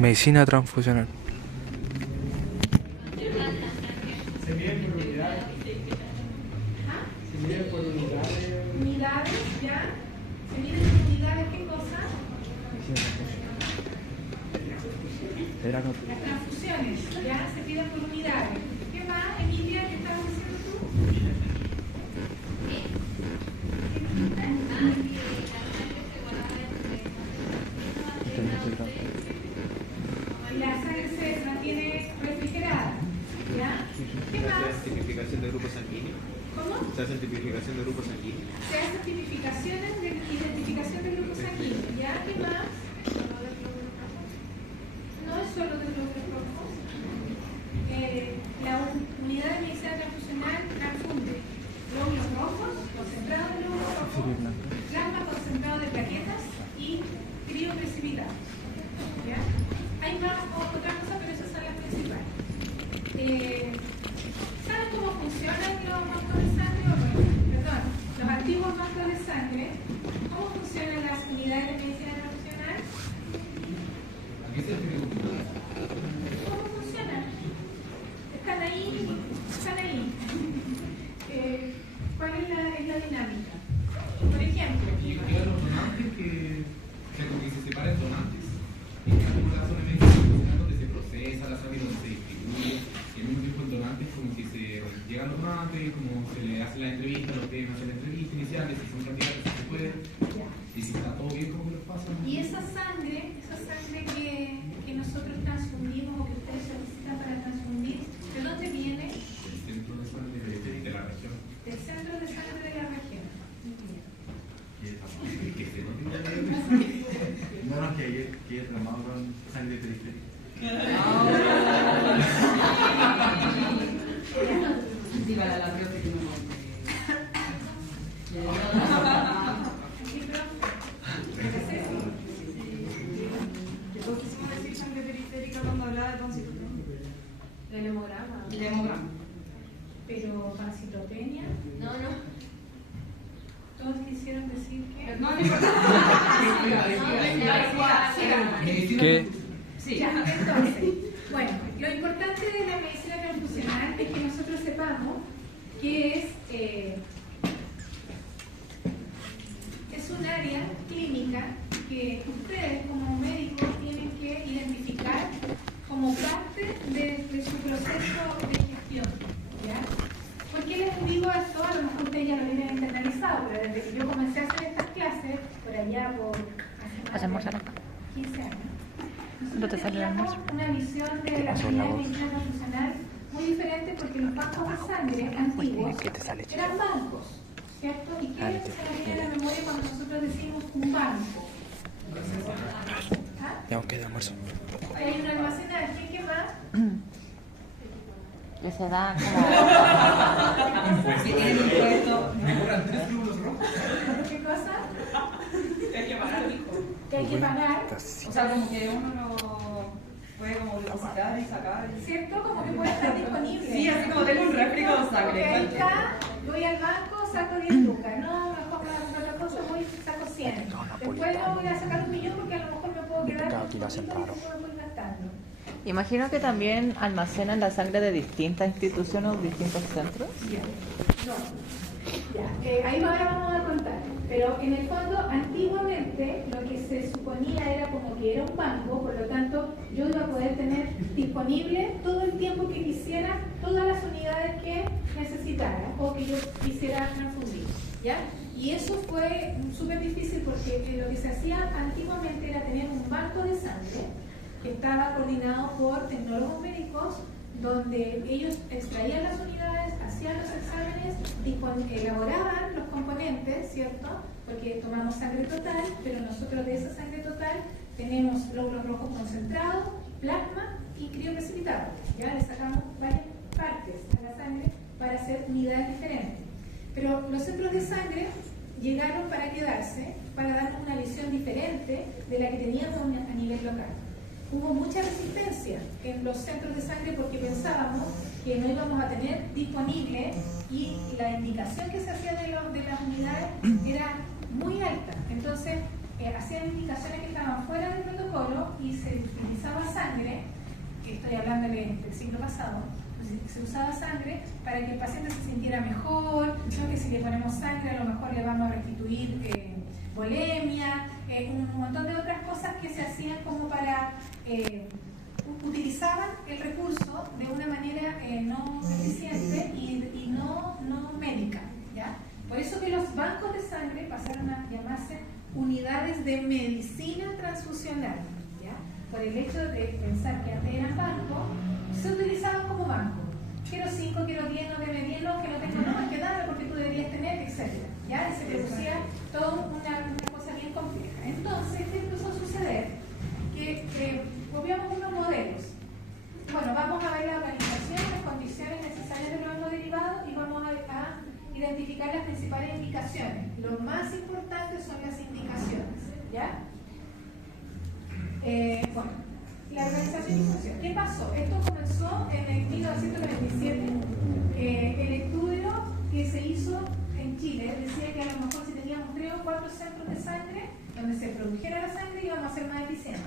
Medicina transfusional. Se miden por unidades. Se miden por unidades. Unidades, ¿ya? ¿Se miden por unidades qué cosa? Las transfusiones, ¿ya? Se piden por unidades. ¿Qué más, Emilia, qué estabas diciendo tú? La sangre se mantiene refrigerada, ¿ya? ¿Qué más? ¿Se hace tipificación de grupos sanguíneos? ¿Cómo? ¿Se hace tipificación de grupos sanguíneos? Se hace tipificaciones de identificación de grupos sanguíneos, ¿ya? ¿Qué más? No es solo de glóbulos rojos. La unidad de medicina transfusional transfunde glóbulos rojos, concentrado de glóbulos rojos, plasma concentrado de plaquetas y crioprecipitado. ¿Ya? Hay más otras cosas, pero esas son las principales. ¿Saben cómo funcionan los bancos de sangre? Perdón, los antiguos bancos de sangre. ¿Cómo funcionan las unidades de medicina transfusional? ¿Cómo funcionan? Están ahí, están ahí. ¿Cuál es la dinámica? Por ejemplo, Y los donantes que se separan donantes. En algún caso de medicina donde se procesa la sangre, donde se distribuye, y al mismo tiempo el donante es como que se llegan los donantes, como se le hace la entrevista, los que hacen la entrevista inicial, de si son candidatos, si se puede, y si está todo bien, cómo los pasan. y esa sangre que nosotros transfundimos o que ustedes solicitan para transfundir, ¿de dónde viene? El centro de sangre de la región. Del centro de sangre de la región. No, no, que ayer tramado con sangre periférica. Sí, para la propia que no ¿Qué quisimos decir sangre periférica cuando hablaba de pancitopenia? Del hemograma. El hemograma. Pero pancitopenia. No. Todos quisieron decir que. No, no importa. ¿Qué? Sí. Ya, entonces, bueno, lo importante de la medicina transfusional es que nosotros sepamos que es un área clínica que ustedes como médicos tienen que identificar como parte de su proceso de gestión, ¿ya? ¿Por qué les digo esto? A lo mejor ustedes ya lo tienen internalizado, pero desde que yo comencé a hacer estas clases, por allá por hace más de 15 años, ¿No te sale el teníamos almuerzo? una visión de la unidad de medicina transfusional muy diferente porque los bancos de sangre antiguos eran bancos, ¿cierto? ¿Y qué se nos viene a la memoria cuando nosotros decimos un banco? ¿Ah? Ya que de almuerzo. Hay un almacenaje, ¿qué más? Que se da Si tienen un puesto. ¿Qué cosa? Hay que pagar, hijo. Que hay que pagar, O sea, como que uno lo puede como depositar y sacar. ¿cierto? Como que puede estar disponible. Sí, así como tengo un refri con sangre. Porque ahí está, voy al banco, saco 10 lucas. No, mejor me hago otra cosa, voy y saco 100. Después no voy a sacar 1.000.000 porque a lo mejor me puedo quedar con un poquito y después me voy gastando. Imagino que también almacenan la sangre de distintas instituciones o distintos centros. No. Ya, ahí ahora vamos a contar. Pero en el fondo, antiguamente, lo que se suponía era como que era un banco, por lo tanto, yo iba a poder tener disponible todo el tiempo que quisiera, todas las unidades que necesitara o que yo quisiera transfundir, ¿ya? Y eso fue súper difícil porque lo que se hacía antiguamente era tener un banco de sangre que estaba coordinado por tecnólogos médicos, donde ellos extraían las unidades, hacían los exámenes, elaboraban los componentes, ¿cierto? Porque tomamos sangre total, pero nosotros de esa sangre total tenemos glóbulos rojos concentrados, plasma y crioprecipitado. Ya le sacamos varias partes a la sangre para hacer unidades diferentes. Pero los centros de sangre llegaron para quedarse, para darnos una visión diferente de la que teníamos a nivel local. Hubo mucha resistencia en los centros de sangre porque pensábamos que no íbamos a tener disponible y la indicación que se hacía de las unidades era muy alta. Entonces, hacían indicaciones que estaban fuera del protocolo y se utilizaba estoy hablando del siglo pasado, se usaba sangre para que el paciente se sintiera mejor, no que si le ponemos sangre a lo mejor le vamos a restituir bulimia, un montón de otras cosas que se hacían como para, utilizaban el recurso de una manera no eficiente y no médica, ¿ya? Por eso que los bancos de sangre pasaron a llamarse unidades de medicina transfusional, ¿ya? Por el hecho de pensar que antes eran bancos, se utilizaban como banco. Quiero 5, quiero 10, no debe 10, no, que no tengo, no, es que dame porque tú deberías tener, etc. ¿Ya? Y se producía toda una cosa bien compleja. Entonces, ¿qué empezó a suceder? Que copiamos unos modelos. Bueno, vamos a ver la organización, las condiciones necesarias de los hemoderivados y vamos a identificar las principales indicaciones. Lo más importante son las indicaciones. ¿Ya? Bueno, la organización y función. ¿Qué pasó? Esto comenzó en el 1997. El estudio que se hizo en Chile decía que a lo mejor si teníamos 3 o 4 centros de sangre donde se produjera la sangre íbamos a ser más eficientes.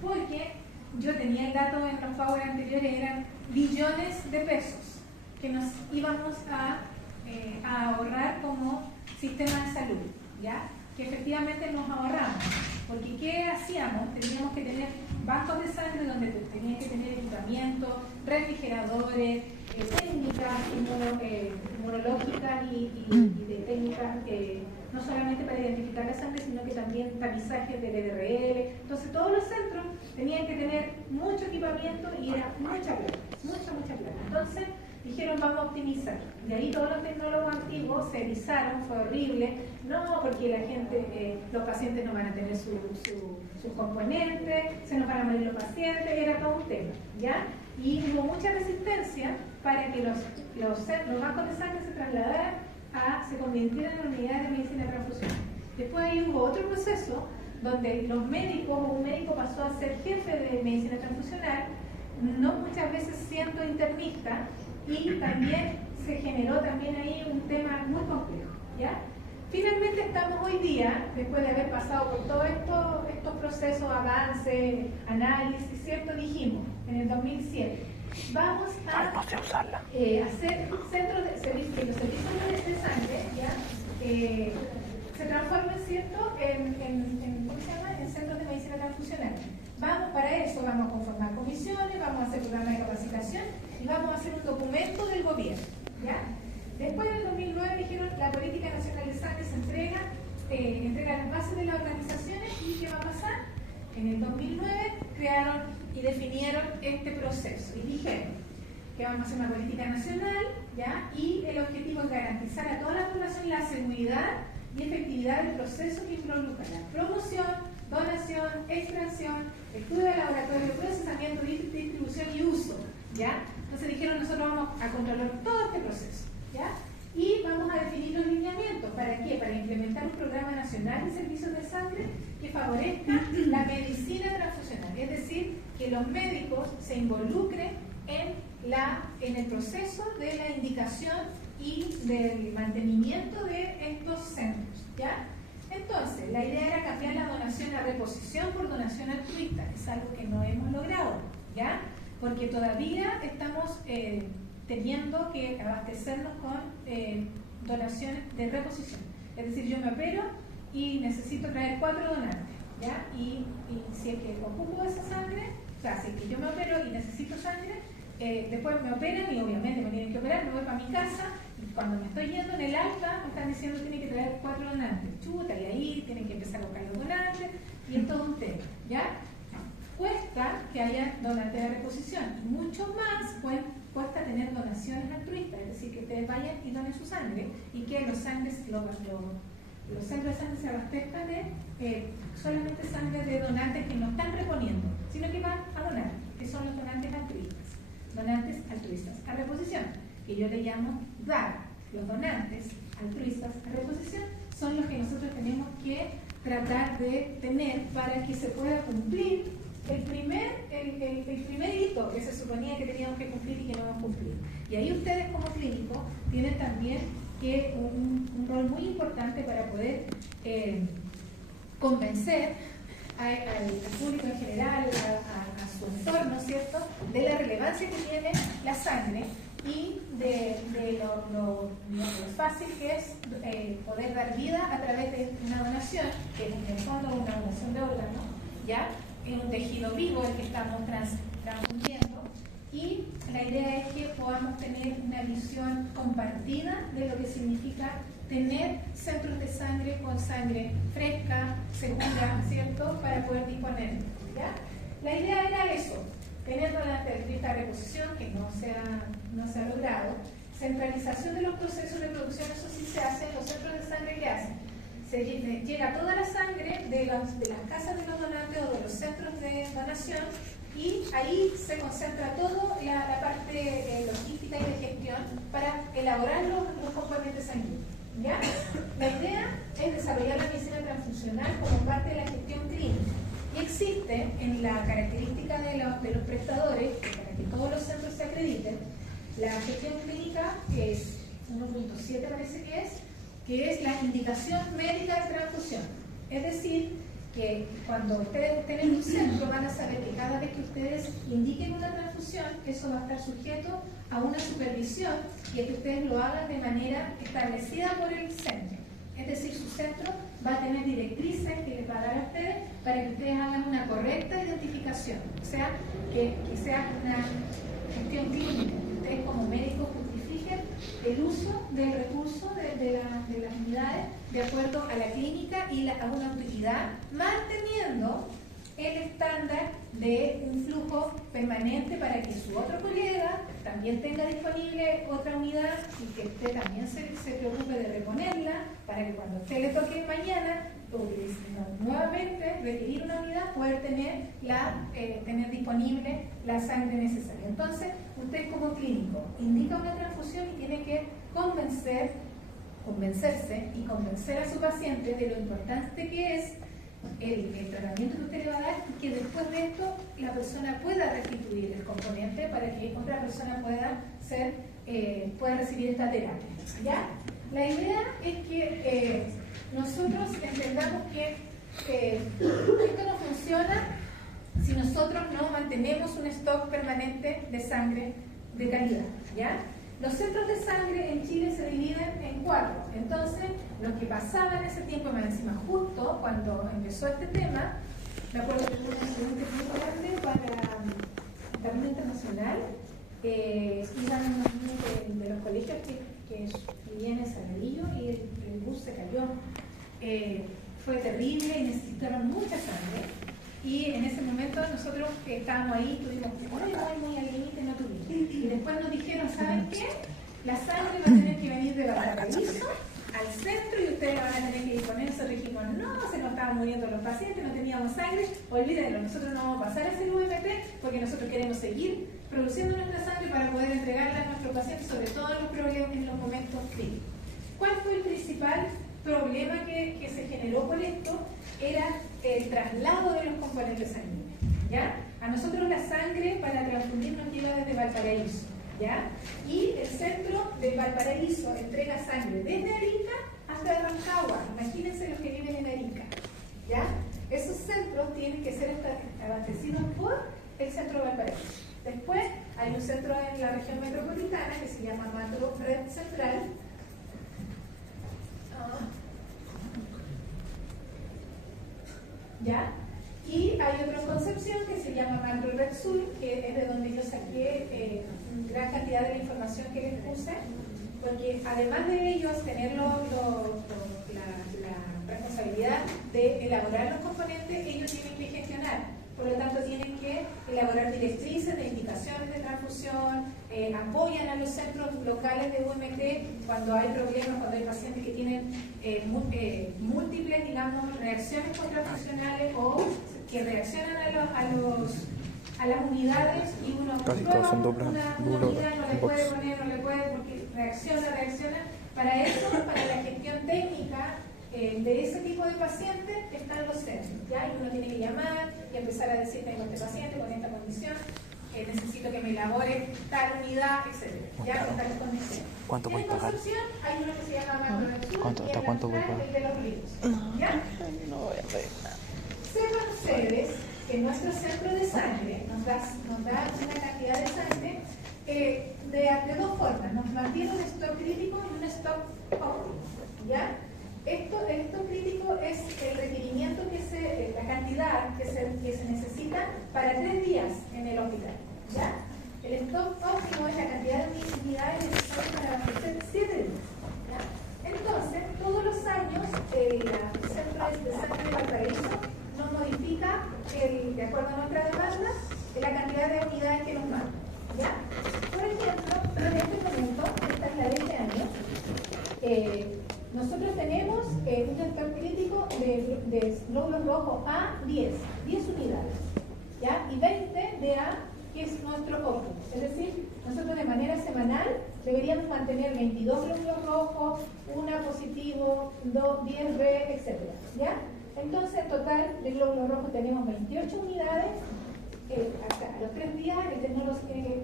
Porque yo tenía el dato en los PowerPoint anteriores, eran billones de pesos que nos íbamos a ahorrar como sistema de salud, ¿ya? Que efectivamente nos ahorramos. Porque ¿qué hacíamos? Teníamos que tener bancos de sangre donde tenían que tener equipamiento, refrigeradores, técnicas inmunológicas y de técnicas no solamente para identificar la sangre, sino que también tamizajes de DRL. Entonces todos los centros tenían que tener mucho equipamiento y era mucha plata, mucha plata. Entonces dijeron vamos a optimizar. De ahí todos los tecnólogos antiguos se erizaron, fue horrible. No, porque la gente, los pacientes no van a tener sus componentes, se nos van a morir los pacientes, era todo un tema, ¿ya? Y hubo mucha resistencia para que los bancos de sangre se trasladaran se convirtieran en unidades de medicina transfusional. Después ahí hubo otro proceso donde los médicos, un médico pasó a ser jefe de medicina transfusional, no muchas veces siendo internista, y también se generó también ahí un tema muy complejo, ¿ya? Finalmente estamos hoy día, después de haber pasado por todos estos procesos, avances, análisis, ¿cierto? Dijimos en el 2007, vamos a hacer centros de servicios, que los servicios de sangre, ¿ya? Se transformen, ¿cierto?, ¿cómo se llama?, en centros de medicina transfusional. Para eso vamos a conformar comisiones, vamos a hacer programas de capacitación y vamos a hacer un documento del gobierno, ¿ya? Después del 2009 dijeron la política nacional de sangre se entrega las bases de las organizaciones y ¿qué va a pasar? En el 2009 crearon y definieron este proceso y dijeron que vamos a hacer una política nacional, ¿ya? Y el objetivo es garantizar a toda la población la seguridad y efectividad del proceso que involucra la promoción, donación, extracción, estudio de laboratorio, procesamiento, distribución y uso, ¿ya? Entonces dijeron nosotros vamos a controlar todo este proceso, ¿ya? Y vamos a definir los lineamientos. ¿Para qué? Para implementar un programa nacional de servicios de sangre que favorezca la medicina transfusional, es decir, que los médicos se involucren en el proceso de la indicación y del mantenimiento de estos centros, ¿ya? Entonces, la idea era cambiar la donación a reposición por donación altruista, es algo que no hemos logrado, ¿ya? Porque todavía estamos teniendo que abastecernos con donaciones de reposición. Es decir, yo me opero y necesito traer 4 donantes, ¿ya? Y si es que ocupo esa sangre, o sea, si es que yo me opero y necesito sangre, después me operan y obviamente me tienen que operar, me voy para mi casa y cuando me estoy yendo en el alta me están diciendo que tiene que traer 4 donantes. Chuta, y ahí tienen que empezar a buscar los donantes y es todo un tema, ¿ya? Cuesta que haya donantes de reposición y mucho más cuesta tener donaciones altruistas, es decir, que ustedes vayan y donen su sangre y que los centros de sangre se abastezcan de solamente sangre de donantes que no están reponiendo, sino que van a donar, que son los donantes altruistas a reposición, que yo le llamo dar. Los donantes altruistas a reposición son los que nosotros tenemos que tratar de tener para que se pueda cumplir el primer hito que se suponía que teníamos que cumplir y que no hemos cumplido. Y ahí ustedes como clínicos tienen también que un rol muy importante para poder convencer al público en general, a su entorno, ¿cierto?, de la relevancia que tiene la sangre y de lo fácil que es poder dar vida a través de una donación, que es en el fondo una donación de órganos, ¿ya? En un tejido vivo el que estamos transfundiendo, y la idea es que podamos tener una visión compartida de lo que significa tener centros de sangre con sangre fresca, segura, ¿cierto?, para poder disponer, ¿ya? La idea era eso, tener esta reposición que no se ha logrado, centralización de los procesos de producción, eso sí se hace en los centros de sangre. que hacen? Se llega toda la sangre de las casas de los donantes o de los centros de donación, y ahí se concentra toda la parte logística y de gestión para elaborar los componentes sanguíneos, ¿ya? La idea es desarrollar la medicina transfuncional como parte de la gestión clínica. Y existe en la característica de los prestadores, para que todos los centros se acrediten, la gestión clínica, que es 1.7 parece que es la indicación médica de transfusión. Es decir, que cuando ustedes estén en un centro van a saber que cada vez que ustedes indiquen una transfusión, eso va a estar sujeto a una supervisión y a que ustedes lo hagan de manera establecida por el centro. Es decir, su centro va a tener directrices que les va a dar a ustedes para que ustedes hagan una correcta identificación. O sea, que sea una gestión clínica, que ustedes como médicos justifiquen el uso del recurso de las unidades de acuerdo a la clínica y a una utilidad, manteniendo el estándar de un flujo permanente para que su otro colega también tenga disponible otra unidad y que usted también se preocupe de reponerla para que cuando a usted le toque mañana nuevamente requerir una unidad, poder tener disponible la sangre necesaria. Entonces, usted como clínico indica una transfusión y tiene que convencerse y convencer a su paciente de lo importante que es el tratamiento que usted le va a dar y que después de esto la persona pueda restituir el componente para que otra persona pueda recibir esta terapia, ¿ya? La idea es que nosotros entendamos que esto no funciona si nosotros no mantenemos un stock permanente de sangre de calidad, ¿ya? Los centros de sangre en Chile se dividen en 4. Entonces, lo que pasaba en ese tiempo, más encima justo cuando empezó este tema, me acuerdo que hubo un accidente muy grande para el Camino Internacional, iban unos niños de los colegios que vivían en Saladillo y el bus se cayó. Fue terrible y necesitaron mucha sangre. Y en ese momento nosotros que estábamos ahí tuvimos que muy al límite, no tuvimos. Y después nos dijeron, ¿saben qué? La sangre va a tener que venir de Valparaíso al centro y ustedes van a tener que disponer. Nosotros dijimos, no, se nos estaban muriendo los pacientes, no teníamos sangre, olvídenlo, nosotros no vamos a pasar ese UMT porque nosotros queremos seguir produciendo nuestra sangre para poder entregarla a nuestros pacientes, sobre todo en los momentos críticos. ¿Cuál fue el principal problema que se generó por esto? Era el traslado de los componentes sanguíneos, ¿ya? A nosotros la sangre para transfundir nos llega desde Valparaíso, ¿ya? Y el centro de Valparaíso entrega sangre desde Arica hasta Rancagua. Imagínense los que viven en Arica, ¿ya? Esos centros tienen que ser abastecidos por el centro de Valparaíso. Después hay un centro en la región metropolitana que se llama Macro Red Central. ¿Ya? Y hay otro en Concepción que se llama Macro Red Sur, que es de donde yo saqué gran cantidad de la información que les puse, porque además de ellos tener la responsabilidad de elaborar los componentes, ellos tienen que gestionar. Por lo tanto, tienen que elaborar directrices de indicaciones de transfusión, apoyan a los centros locales de UMT cuando hay problemas, cuando hay pacientes que tienen múltiples, digamos, reacciones transfusionales o que reaccionan a las unidades y uno Casi prueba todos son doblas, una duro, unidad, no le box. puede poner, no le puede porque reacciona. Para eso, para la gestión técnica de ese tipo de pacientes están los centros, ¿ya? Y uno tiene que llamar y empezar a decir, tengo este paciente con esta condición, necesito que me elabore tal unidad, etc. ¿Ya? Con tales condiciones. ¿Cuánto voy a pagar? En Concepción hay uno que se llama Macro del Sur, ¿Cuánto- y hasta en cuánto la voy a central pagar? el de los ríos, ¿ya? No voy a pedir nada. Sepan ustedes que nuestro centro de sangre nos da una cantidad de sangre de dos formas. Nos mantiene un stock crítico y un stock óptimo, ¿ya? Esto crítico es el requerimiento la cantidad que se necesita para 3 días en el hospital, ¿ya? El stock óptimo es la cantidad de unidades necesarias para abastecer 7 días, ¿ya? Entonces, todos los años el Centro de Sangre de Valparaíso nos modifica, de acuerdo a nuestra demanda, la cantidad de unidades que nos manda, ¿ya? Por ejemplo, en este momento, esta es la de este año, nosotros tenemos un stock crítico de glóbulos rojos A 10 unidades, ¿ya? Y 20 de A, que es nuestro óptimo. Es decir, nosotros de manera semanal deberíamos mantener 22 glóbulos rojos, 1 positivo, 10 B, etc. ¿Ya? Entonces, en total de glóbulos rojos tenemos 28 unidades. A los 3 días el tecnólogo tiene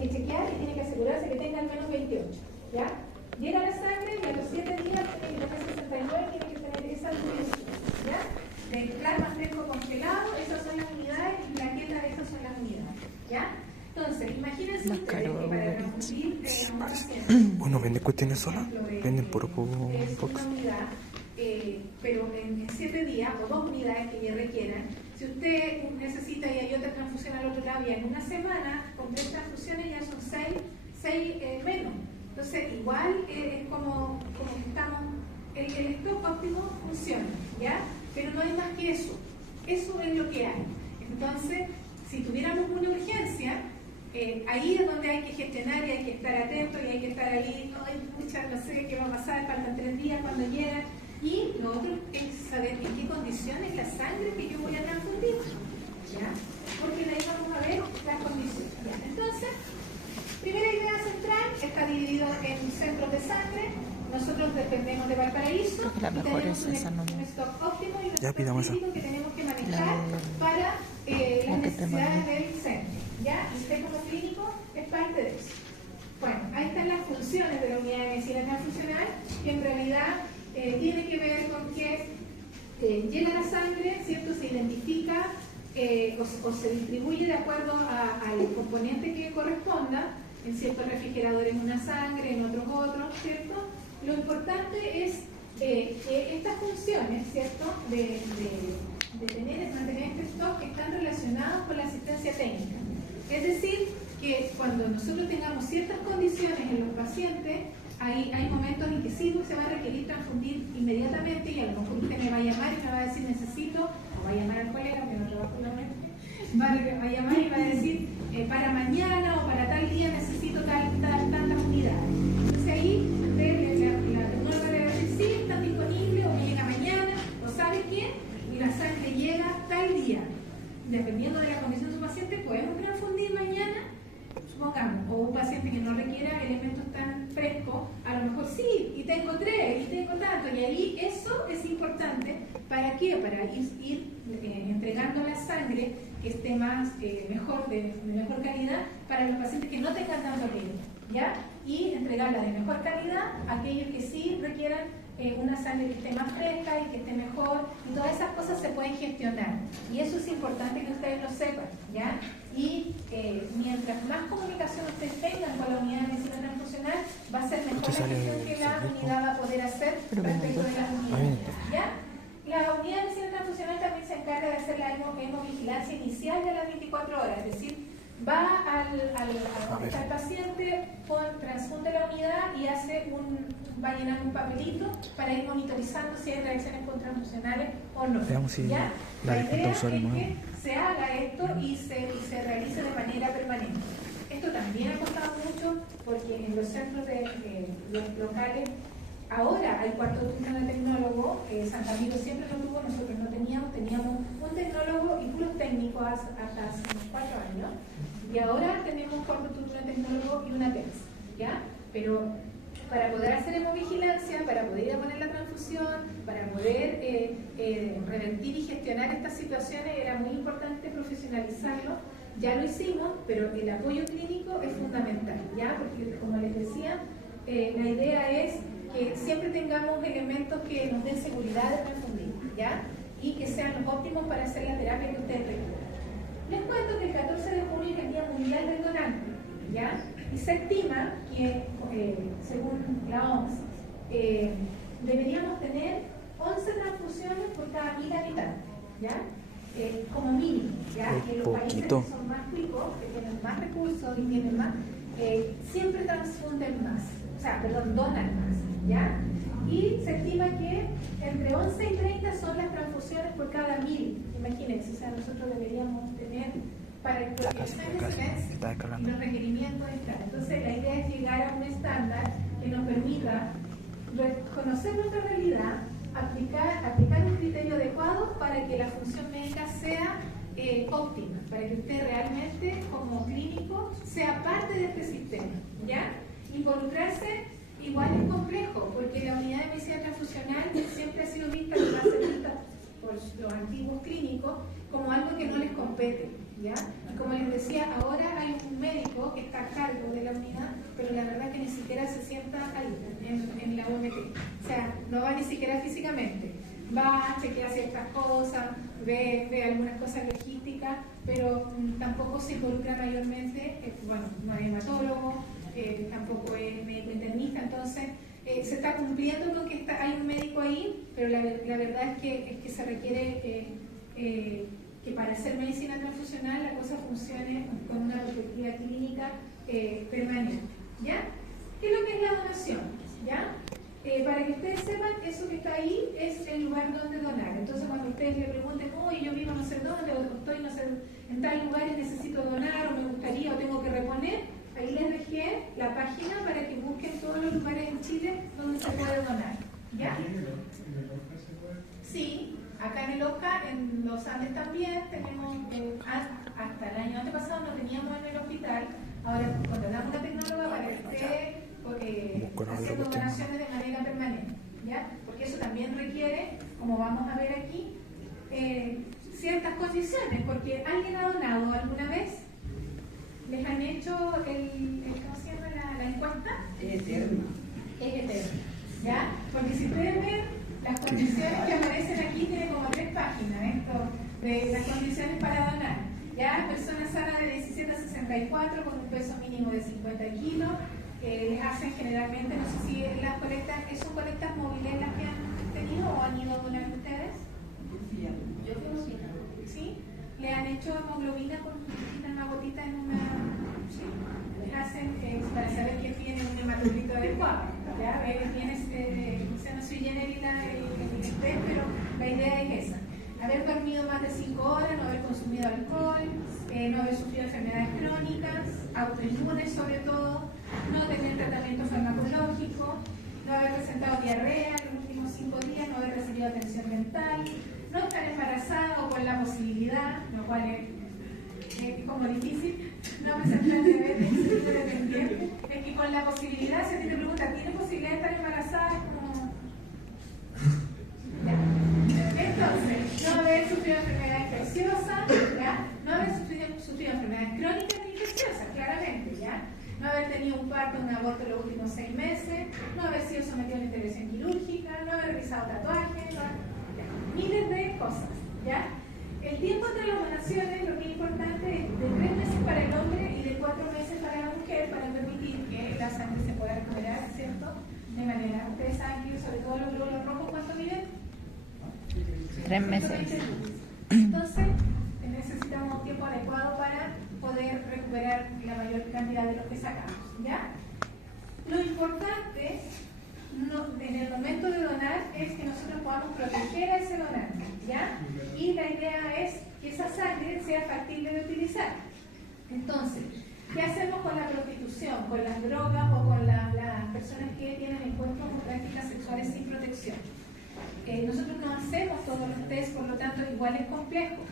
que chequear y tiene que asegurarse que tenga al menos 28. ¿Ya? Llega la sangre y a los 7 días tiene que tener 69, tiene que tener esas unidades. ¿Ya? De plasma fresco congelado, esas son las unidades, y plaquetas, esas son las unidades. ¿Ya? Entonces, imagínense ustedes que para transfundir a un paciente, Bueno, ¿venden cuestiones solas? Venden por es box. una unidad, pero en 7 días o 2 unidades que ya requieran. Si usted necesita y hay otra transfusión al otro lado, ya en una semana, con 3 transfusiones ya son 6 menos. Entonces, igual es como estamos, el stock óptimo funciona, ¿ya? Pero no hay más que eso. Eso es lo que hay. Entonces, si tuviéramos una urgencia, ahí es donde hay que gestionar y hay que estar atento y hay que estar ahí, no sé qué va a pasar, faltan 3 días cuando llegan. Y lo otro es saber en qué condiciones la sangre que yo voy a transfundir, ¿ya? Porque de ahí vamos a ver las condiciones, ¿ya? Entonces, primera idea central está dividido en centros de sangre. Nosotros dependemos de Valparaíso La mejor y tenemos es esa, ¿no? un stock óptimo y un Ya, stock pidamos esa. crítico que tenemos que manejar La para las que te necesidades mandé. del centro, ¿ya? Y usted como clínico es parte de eso. Bueno, ahí están las funciones de la unidad de medicina transfusional, que en realidad tiene que ver con que llega la sangre, ¿cierto? Se identifica o se distribuye de acuerdo al componente que corresponda. En ciertos refrigeradores una sangre, en otros, ¿cierto? Lo importante es que estas funciones, ¿cierto? De mantener este stock están relacionadas con la asistencia técnica. Es decir, que cuando nosotros tengamos ciertas condiciones en los pacientes, hay momentos en que sí se va a requerir transfundir inmediatamente y a lo mejor usted me va a llamar y me va a decir necesito, o va a llamar al colega que no trabaja en la red, va a llamar y va a decir para mañana o para tal día necesito tantas unidades. Entonces ahí la tecnóloga le va a decir sí, están disponibles o me llega mañana o sabe qué, y la sangre llega tal día. Dependiendo de la condición de su paciente, podemos transfundir mañana, supongamos, o un paciente que no requiera elementos tan frescos, a lo mejor sí, y tengo 3, y tengo tanto, y ahí eso es importante. ¿Para qué? Para ir entregando la sangre que esté mejor, de mejor calidad, para los pacientes que no tengan tanto riesgo, ¿ya? Y entregarla de mejor calidad a aquellos que sí requieran una sangre que esté más fresca y que esté mejor, y todas esas cosas se pueden gestionar, y eso es importante que ustedes lo sepan, ¿ya? Y mientras más comunicación ustedes tengan con la unidad de medicina transfusional, va a ser mejor la gestión que la unidad va a poder hacer respecto de las unidades, ¿ya? La unidad de medicina transfusional también se encarga de hacer la hemovigilancia inicial de las 24 horas, es decir, va al paciente, transfunde la unidad y va a llenar un papelito para ir monitorizando si hay reacciones transfusionales o no. Veamos si ¿Ya? la La idea disputa es usuario que se haga esto y se realice de manera permanente. Esto también ha costado mucho porque en los centros locales ahora hay cuarto turno de tecnólogo. San Camilo siempre lo tuvo, nosotros no teníamos un tecnólogo y puros técnicos hasta hace unos 4 años, y ahora tenemos cuarto turno de tecnólogo y una TENS, ¿ya? Pero para poder hacer hemovigilancia, para poder ir a poner la transfusión, para poder revertir y gestionar estas situaciones, era muy importante profesionalizarlo. Ya lo hicimos, pero el apoyo clínico es fundamental, ¿ya? Porque como les decía, la idea es que siempre tengamos elementos que nos den seguridad de transfundir, ¿ya? y que sean los óptimos para hacer la terapia que ustedes requieren. Les cuento que el 14 de junio es el Día Mundial del Donante, ¿ya? Y se estima que, según la OMS, deberíamos tener 11 transfusiones por cada 1000 habitantes, ¿ya? Como mínimo, ¿ya? Que los países que son más ricos, que tienen más recursos y tienen más, siempre transfunden más, donan más, ¿ya? Y se estima que entre 11 y 30 son las transfusiones por cada 1000, imagínense, nosotros deberíamos tener para el los requerimientos están. Entonces la idea es llegar a un estándar que nos permita conocer nuestra realidad, aplicar un criterio adecuado para que la función médica sea óptima, para que usted realmente como clínico sea parte de este sistema, ¿ya? Involucrarse igual es complejo, porque la unidad de medicina transfusional siempre ha sido vista y va a ser vista por los antiguos clínicos como algo que no les compete, ¿ya? Y como les decía, ahora hay un médico que está a cargo de la unidad, pero la verdad que ni siquiera se sienta ahí, en la UMT. O sea, no va ni siquiera físicamente. Va, chequea ciertas cosas, ve algunas cosas logísticas, pero tampoco se involucra mayormente, no es hematólogo, tampoco es médico internista, entonces se está cumpliendo con que hay un médico ahí, pero la verdad es que se requiere que para hacer medicina transfusional la cosa funcione con una perspectiva clínica permanente, ¿ya? ¿Qué es lo que es la donación? ¿Ya? Para que ustedes sepan, eso que está ahí es el lugar donde donar. Entonces cuando ustedes le pregunten, oye, yo vivo no sé dónde, o estoy no sé, en tal lugar y necesito donar, o me gustaría, o tengo que reponer, ahí les dejé la página para que busquen todos los lugares en Chile donde se puede donar, ¿ya? Sí, acá en el OCA, en los Andes también, tenemos, hasta el año antepasado no teníamos en el hospital, ahora contratamos una tecnóloga para que esté haciendo donaciones de manera permanente, ¿ya? Porque eso también requiere, como vamos a ver aquí, ciertas condiciones, porque ¿alguien ha donado alguna vez? ¿Les han hecho ¿cómo se llama la encuesta? Es eterna. Es eterna, ¿ya? Porque si ustedes ven, las condiciones que aparecen aquí tienen como 3 páginas, esto de las condiciones para donar. Ya, personas sanas de 17 a 64 con un peso mínimo de 50 kilos, les hacen generalmente, no sé si las colectas, ¿son colectas móviles las que han tenido o han ido a donar ustedes? Yo tengo ¿sí? ¿Le han hecho hemoglobina con una gotita en una...? ¿Sí? Les hacen para saber que tiene un hematocrito adecuado. ¿Ya? Tienes, no soy generis el test, pero la idea es esa. Haber dormido más de 5 horas, no haber consumido alcohol, no haber sufrido enfermedades crónicas, autoinmunes sobre todo, no tener tratamiento farmacológico, no haber presentado diarrea en los últimos 5 días, no haber recibido atención dental, no estar embarazada o con la posibilidad, lo cual es como difícil, no presentar diabetes dependiente, es que con la posibilidad, si a ti te preguntan, ¿tiene posibilidad de estar embarazada? Es como... Ya. Entonces, no haber sufrido enfermedad infecciosa, ¿ya? No haber sufrido enfermedades crónicas ni infecciosas, claramente, ¿ya? No haber tenido un parto o un aborto en los últimos 6 meses, no haber sido sometido a una intervención quirúrgica, no haber realizado tatuajes, miles de cosas, ¿ya? El tiempo entre las donaciones, lo que es importante, es de 3 meses para el hombre y de 4 meses para la mujer, para permitir que la sangre se pueda recuperar, ¿cierto? De manera, ustedes saben que sobre todo los glóbulos rojos, ¿cuánto miden? 3 meses. Entonces, necesitamos un tiempo adecuado para poder recuperar la mayor cantidad de lo que sacamos, ¿ya? Lo importante en el momento de donar es que nosotros podamos proteger a ese donante, ¿ya? Y la idea es que esa sangre sea factible de utilizar. Entonces, ¿qué hacemos con la prostitución, con las drogas o con las personas que tienen encuentros o prácticas sexuales sin protección? Nosotros no hacemos todos los test, por lo tanto igual es complejo.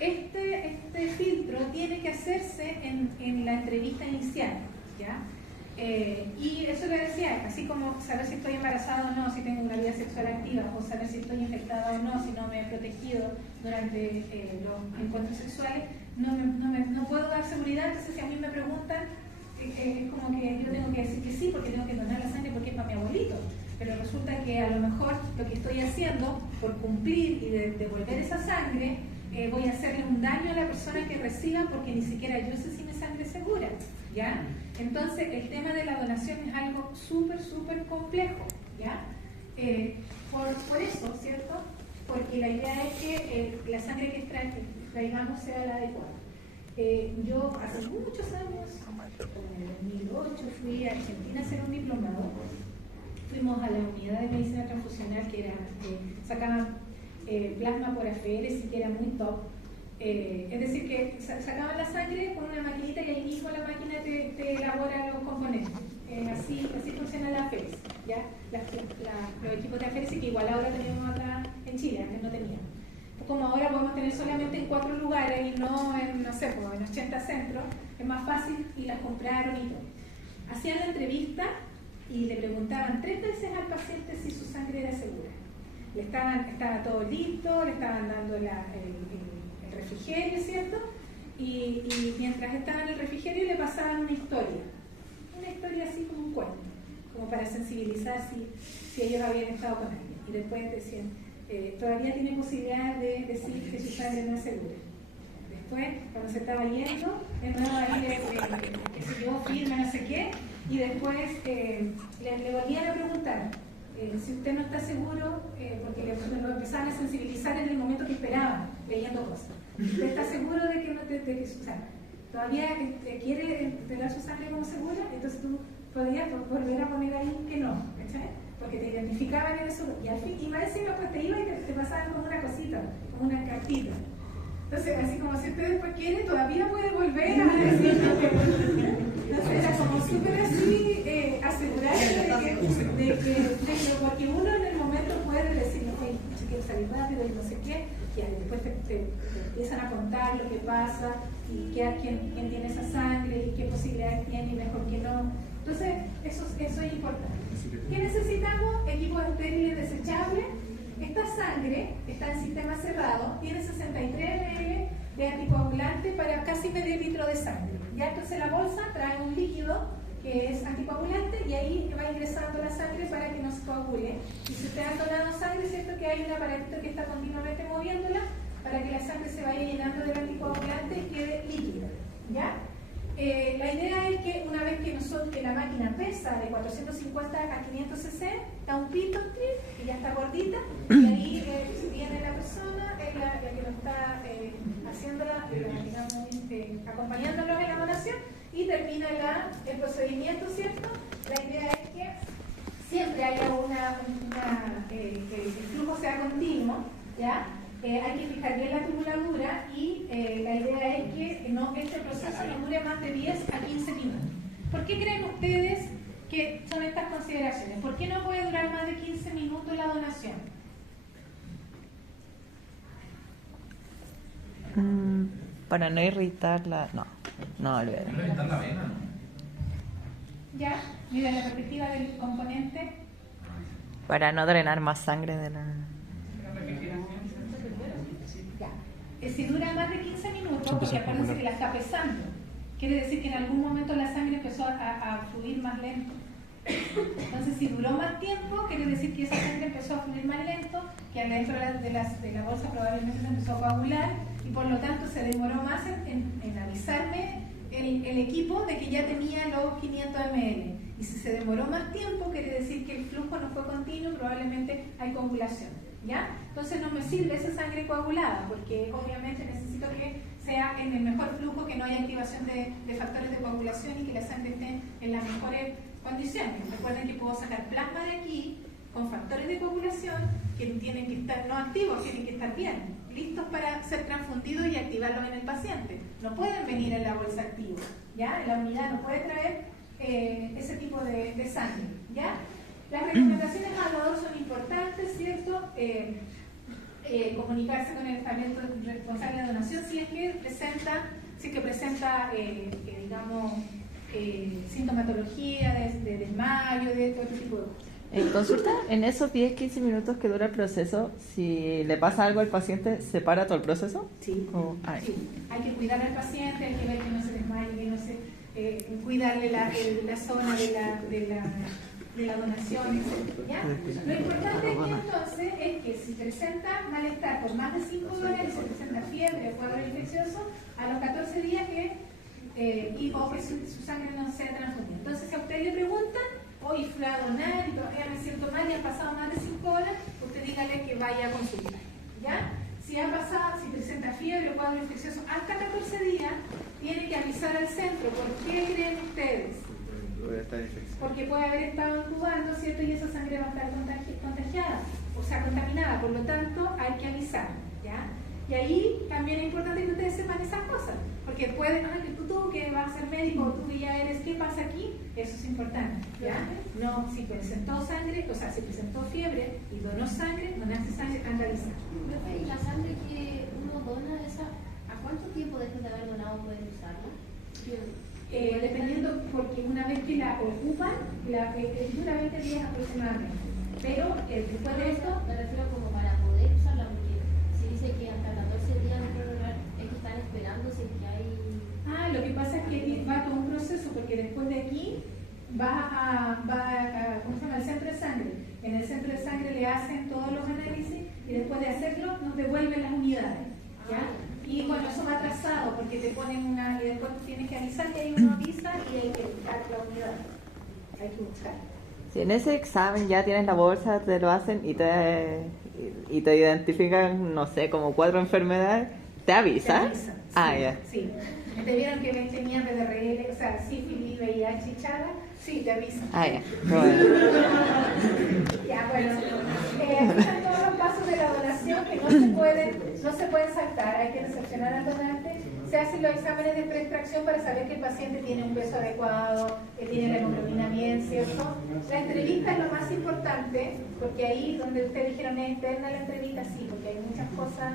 Este filtro tiene que hacerse en la entrevista inicial, ¿ya? Y eso le decía, así como saber si estoy embarazada o no, si tengo una vida sexual activa, o saber si estoy infectada o no, si no me he protegido durante los encuentros sexuales, no puedo dar seguridad. Entonces si a mí me preguntan, es como que yo tengo que decir que sí, porque tengo que donar la sangre porque es para mi abuelito. pero resulta que a lo mejor lo que estoy haciendo por cumplir y devolver esa sangre, voy a hacerle un daño a la persona que reciba porque ni siquiera yo sé si mi sangre es segura, ¿ya? Entonces el tema de la donación es algo súper complejo, ¿ya? Por eso, ¿cierto? Porque la idea es que la sangre que traigamos sea la adecuada. Yo hace muchos años, como en el 2008, fui a Argentina a hacer un diplomado. Fuimos a la unidad de medicina transfusional que era, sacaban plasma por aféresis, que era muy top. Es decir, que sacaban la sangre con una maquinita y ahí mismo la máquina te elabora los componentes. Así funciona la aféresis, ¿ya? Los equipos de aféresis que igual ahora tenemos acá en Chile, antes no teníamos. Como ahora podemos tener solamente en 4 lugares y no en, no sé, como en 80 centros, es más fácil y las compraron y todo. Hacían la entrevista y le preguntaban 3 veces al paciente si su sangre era segura. Estaba todo listo, le estaban dando el refrigerio, ¿cierto? Y mientras estaba en el refrigerio le pasaban una historia así como un cuento, como para sensibilizar si ellos habían estado con alguien. Y después decían, todavía tiene posibilidad de decir que su sangre no es segura. Después, cuando se estaba yendo, de nuevo ahí que se yo firma, no sé qué, y después le volvían a preguntar si usted no está seguro, porque lo empezaban a sensibilizar en el momento que esperaban, leyendo cosas. ¿Usted está seguro de que no o sea, todavía quiere entregar su sangre como segura? Entonces tú podías volver a poner ahí que no, ¿cachai? Porque te identificaban en eso, y al fin, y más encima pues te iba y te pasaban como una cosita, como una cartita. Entonces, así como si usted después quiere, todavía puede volver a decir. Entonces era como súper así, asegurarse de que porque uno en el momento puede decir, oye, no quiero salir rápido y no sé qué, y después te empiezan a contar lo que pasa, y quién tiene esa sangre, y qué posibilidades tiene, y mejor que no. Entonces, eso es importante. ¿Qué necesitamos? Equipos estériles desechables. Esta sangre está en sistema cerrado, tiene 63 ml de anticoagulante para casi medio litro de sangre. Ya entonces la bolsa trae un líquido que es anticoagulante y ahí va ingresando la sangre para que no se coagule. Y si usted ha donado sangre, es cierto que hay un aparatito que está continuamente moviéndola para que la sangre se vaya llenando del anticoagulante y quede líquida. ¿Ya? La idea es que una vez que la máquina pesa de 450 a 500 cc, da un pito y ya está gordita, y ahí viene la persona, la que lo está acompañándolos en la donación, y termina el procedimiento, ¿cierto? La idea es que siempre haya que el flujo sea continuo, ¿ya? Hay que fijar bien la tubuladura y la idea es que este proceso no dure más de 10 a 15 minutos. ¿Por qué creen ustedes que son estas consideraciones? ¿Por qué no puede durar más de 15 minutos la donación? Para no irritarla, no olvidé. No irritar la vena, ¿no? Ya, mira la perspectiva del componente. Para no drenar más sangre de la... Si dura más de 15 minutos, porque acuérdense que la está pesando, quiere decir que en algún momento la sangre empezó a fluir más lento. Entonces, si duró más tiempo, quiere decir que esa sangre empezó a fluir más lento, que adentro de la bolsa probablemente se empezó a coagular, y por lo tanto se demoró más en avisarme el equipo de que ya tenía los 500 ml. Y si se demoró más tiempo, quiere decir que el flujo no fue continuo, probablemente hay coagulación. ¿Ya? Entonces no me sirve esa sangre coagulada, porque obviamente necesito que sea en el mejor flujo, que no haya activación de factores de coagulación y que la sangre esté en las mejores condiciones. Recuerden que puedo sacar plasma de aquí con factores de coagulación que tienen que estar no activos, tienen que estar bien, listos para ser transfundidos y activarlos en el paciente. No pueden venir en la bolsa activa, ¿ya? La unidad no puede traer ese tipo de sangre, ¿ya? Las recomendaciones al dador son importantes, ¿cierto? Comunicarse con el estamento responsable de donación si es que presenta, digamos, sintomatología de desmayo, de todo tipo de cosas. En consulta, en esos 10-15 minutos que dura el proceso, si le pasa algo al paciente, ¿se para todo el proceso? Sí. Sí. Hay que cuidar al paciente, hay que ver que no se desmaye, que no se... cuidarle la zona de la donación, etc. ¿Ya? Lo importante aquí entonces es que si presenta malestar por más de 5 dólares, si presenta fiebre o cuadro infeccioso, a los 14 días o que su sangre no sea transfundida. Entonces, si a usted le preguntan, hoy fui a donar y todavía me siento mal y han pasado más de 5 horas, usted dígale que vaya a consultar. ¿Ya? Si presenta fiebre o cuadro infeccioso hasta 14 días, tiene que avisar al centro. ¿Por qué creen ustedes? Porque puede haber estado incubando, ¿cierto? Y esa sangre va a estar contagiada, o sea, contaminada. Por lo tanto, hay que avisar, ¿ya? Y ahí también es importante que ustedes sepan esas cosas. Porque pueden, que tú que vas a ser médico, o tú que ya eres, ¿qué pasa aquí? Eso es importante, ¿ya? No, si presentó sangre, o sea, si presentó fiebre y donó sangre, donaste sangre, están realizados. ¿Y la sangre que uno dona, a cuánto tiempo después de haber donado pueden usarla? Dependiendo, porque una vez que la ocupan, dura 20 días aproximadamente. Pero después de esto, me refiero como para poder usarla, porque si dice que hasta 14 días después de donar es que están esperando si es que hay... lo que pasa es que va todo un proceso, porque después de aquí va ¿cómo se llama? Al centro de sangre. En el centro de sangre le hacen todos los análisis y después de hacerlo nos devuelven las unidades, ¿ya? Y bueno, eso va atrasado porque te ponen y después tienes que avisar que hay una avisa y hay que buscar la unidad. Hay que buscar. Si en ese examen ya tienes la bolsa, te lo hacen y te identifican, no sé, como 4 enfermedades, ¿te avisan? Sí, ya. Sí. ¿Te vieron que tenía PDRL, o sea, sífilis, VIH y chaga? Sí, te avisan. Ya. Bueno. Ya, bueno. Aquí están todos los pasos de la donación que no se pueden saltar. Hay que recepcionar al donante. Se hacen los exámenes de preextracción para saber que el paciente tiene un peso adecuado, que tiene la hemoglobina bien, ¿cierto? La entrevista es lo más importante, porque ahí donde ustedes dijeron es externa la entrevista, sí, porque hay muchas cosas.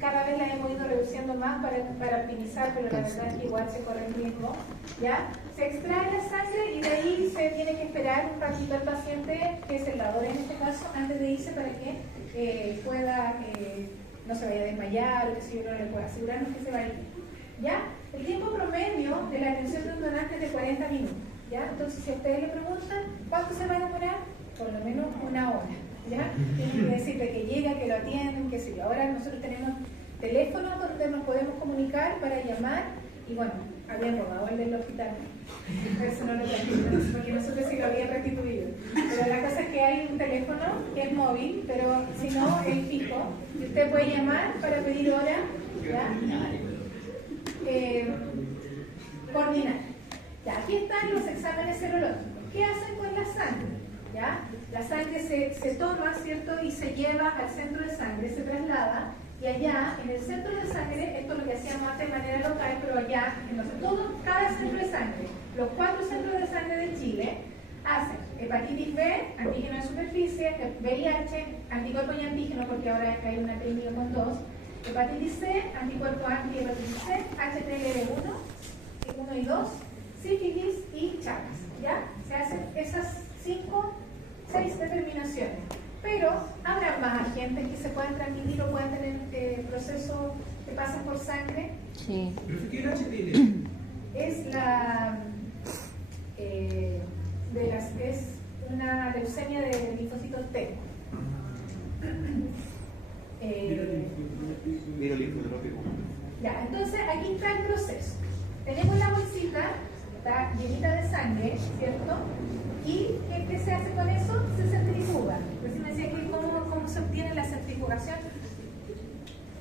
Cada vez las hemos ido reduciendo más para optimizar, pero la verdad es que igual se corre el riesgo. ¿Ya? Se extrae la sangre y de ahí se tiene que esperar un ratito al paciente, que es el dador en este caso, antes de irse para que pueda, no se vaya a desmayar o que si uno le pueda asegurarnos que se va a ir. ¿Ya? El tiempo promedio de la atención de un donante es de 40 minutos. ¿Ya? Entonces, si a ustedes le preguntan cuánto se va a demorar, por lo menos 1 hora. ¿Ya? Tienen que decirle que llega, que lo atienden, que sé yo. Ahora nosotros tenemos teléfonos donde nos podemos comunicar para llamar y bueno, habían robado el del hospital. Eso no lo trajimos, porque nosotros sí lo habían restituido. Pero la cosa es que hay un teléfono que es móvil, pero si no, es fijo. Y usted puede llamar para pedir hora, ¿ya? Coordinar. Ya, aquí están los exámenes serológicos. ¿Qué hacen con la sangre? ¿Ya? La sangre se toma, ¿cierto? Y se lleva al centro de sangre, se traslada, y allá, en el centro de sangre, esto es lo que hacíamos antes de manera local, pero allá, cada centro de sangre, los 4 centros de sangre de Chile, hacen hepatitis B, antígeno de superficie, VIH, anticuerpo y antígeno, porque ahora hay una técnica con 2, hepatitis C, anticuerpo anti-hepatitis C, HTLV1, 1 y 2, sífilis y chagas, ¿ya? Se hacen esas 6 determinaciones. Pero habrá más agentes que se puedan transmitir o puedan tener procesos que pasan por sangre. Sí. ¿Qué es el HTL? Es es una leucemia de linfocitos T. Ya, entonces aquí está el proceso. Tenemos la bolsita, está llenita de sangre, ¿cierto? ¿Y qué se hace con eso? Se centrifuga. Recién me decía que cómo se obtiene la centrifugación.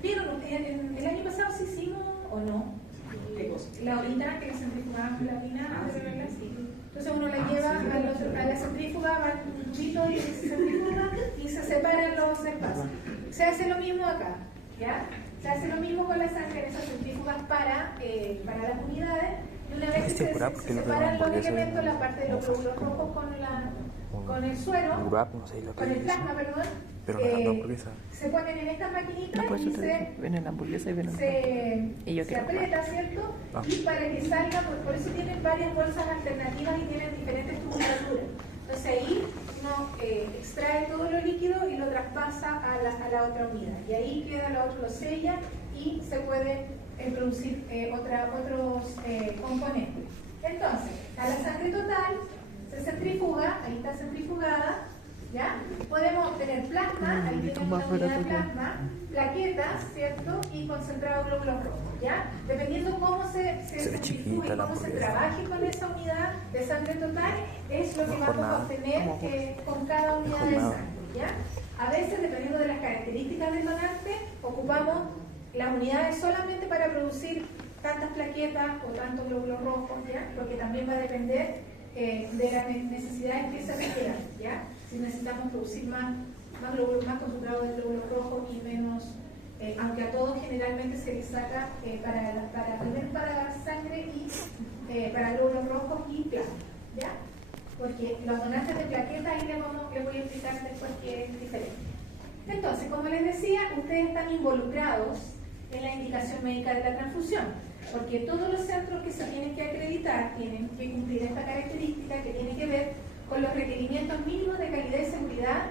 ¿Vieron? El año pasado sí hicimos, ¿o no? La orina, que centrifugamos la orina, entonces uno la lleva a la centrífuga, va un tubito y se centrifuga y se separan los espacios. Se hace lo mismo acá, ¿ya? Se hace lo mismo con la sangre en esas centrífugas para las unidades. Y una vez que se separan los elementos, la parte de los glóbulos rojos con el suero, con el plasma, perdón, pero no la hamburguesa. se ponen en estas maquinitas Pues y viene la hamburguesa y viene se aprieta, ¿cierto? Y para que salga, por eso tienen varias bolsas alternativas y tienen diferentes tubulaturas. Entonces ahí uno extrae todo lo líquido y lo traspasa a la otra unidad. Y ahí queda lo otro, lo sella y se puede producir otros componentes. Entonces, a la sangre total se centrifuga, ahí está centrifugada, ¿ya? Podemos obtener plasma, ahí tenemos una unidad de plasma, plaquetas, ¿cierto? Y concentrado glóbulos rojos, ¿ya? Dependiendo cómo se centrifugue y cómo se trabaje con esa unidad de sangre total, es lo que vamos a obtener con cada unidad de sangre, ¿ya? A veces, dependiendo de las características del donante, ocupamos las unidades solamente para producir tantas plaquetas o tantos glóbulos rojos, ¿ya? Lo que también va a depender de las necesidades que se requieran, ¿ya? Si necesitamos producir más glóbulos, más concentrados de glóbulos rojos y menos, aunque a todos generalmente se les saca primero para sangre y para glóbulos rojos y plasma, ¿ya? Porque los donantes de plaquetas ahí les voy a explicar después que es diferente. Entonces, como les decía, ustedes están involucrados en la indicación médica de la transfusión, porque todos los centros que se tienen que acreditar tienen que cumplir esta característica que tiene que ver con los requerimientos mínimos de calidad y seguridad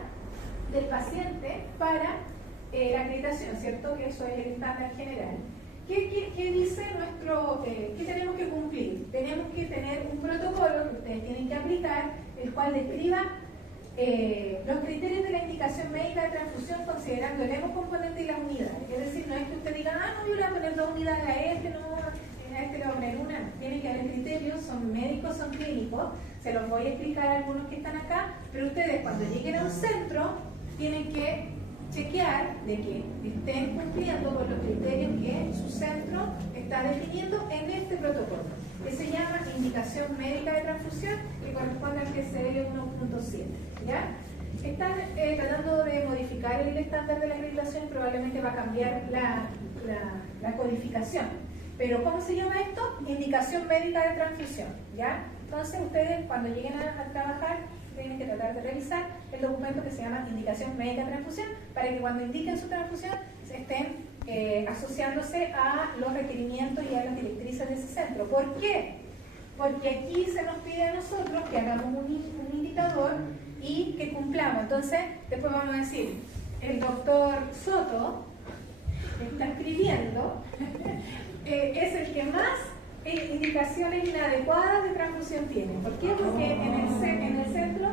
del paciente para la acreditación, ¿cierto? Que eso es el estándar general. ¿Qué dice nuestro, qué tenemos que cumplir? Tenemos que tener un protocolo que ustedes tienen que aplicar, el cual describa los criterios de la indicación médica de transfusión considerando el hemocomponente y las unidades. Es decir, no es que usted diga, no, yo le voy a poner 2 unidades a este, no, a este le voy a poner una. Tiene que haber criterios, son médicos, son clínicos, se los voy a explicar a algunos que están acá, pero ustedes cuando lleguen a un centro tienen que chequear de que estén cumpliendo con los criterios que su centro está definiendo en este protocolo, que se llama indicación médica de transfusión, que corresponde al GCL 1.7, ¿ya? Están tratando de modificar el estándar de la acreditación, probablemente va a cambiar la codificación. Pero ¿cómo se llama esto? Indicación médica de transfusión, ¿ya? Entonces ustedes cuando lleguen a trabajar tienen que tratar de revisar el documento que se llama indicación médica de transfusión para que cuando indiquen su transfusión estén asociándose a los requerimientos y a las directrices de ese centro. ¿Por qué? Porque aquí se nos pide a nosotros que hagamos un indicador y que cumplamos. Entonces, después vamos a decir, el doctor Soto está escribiendo, es el que más indicaciones inadecuadas de transfusión tiene. ¿Por qué? Porque en el centro,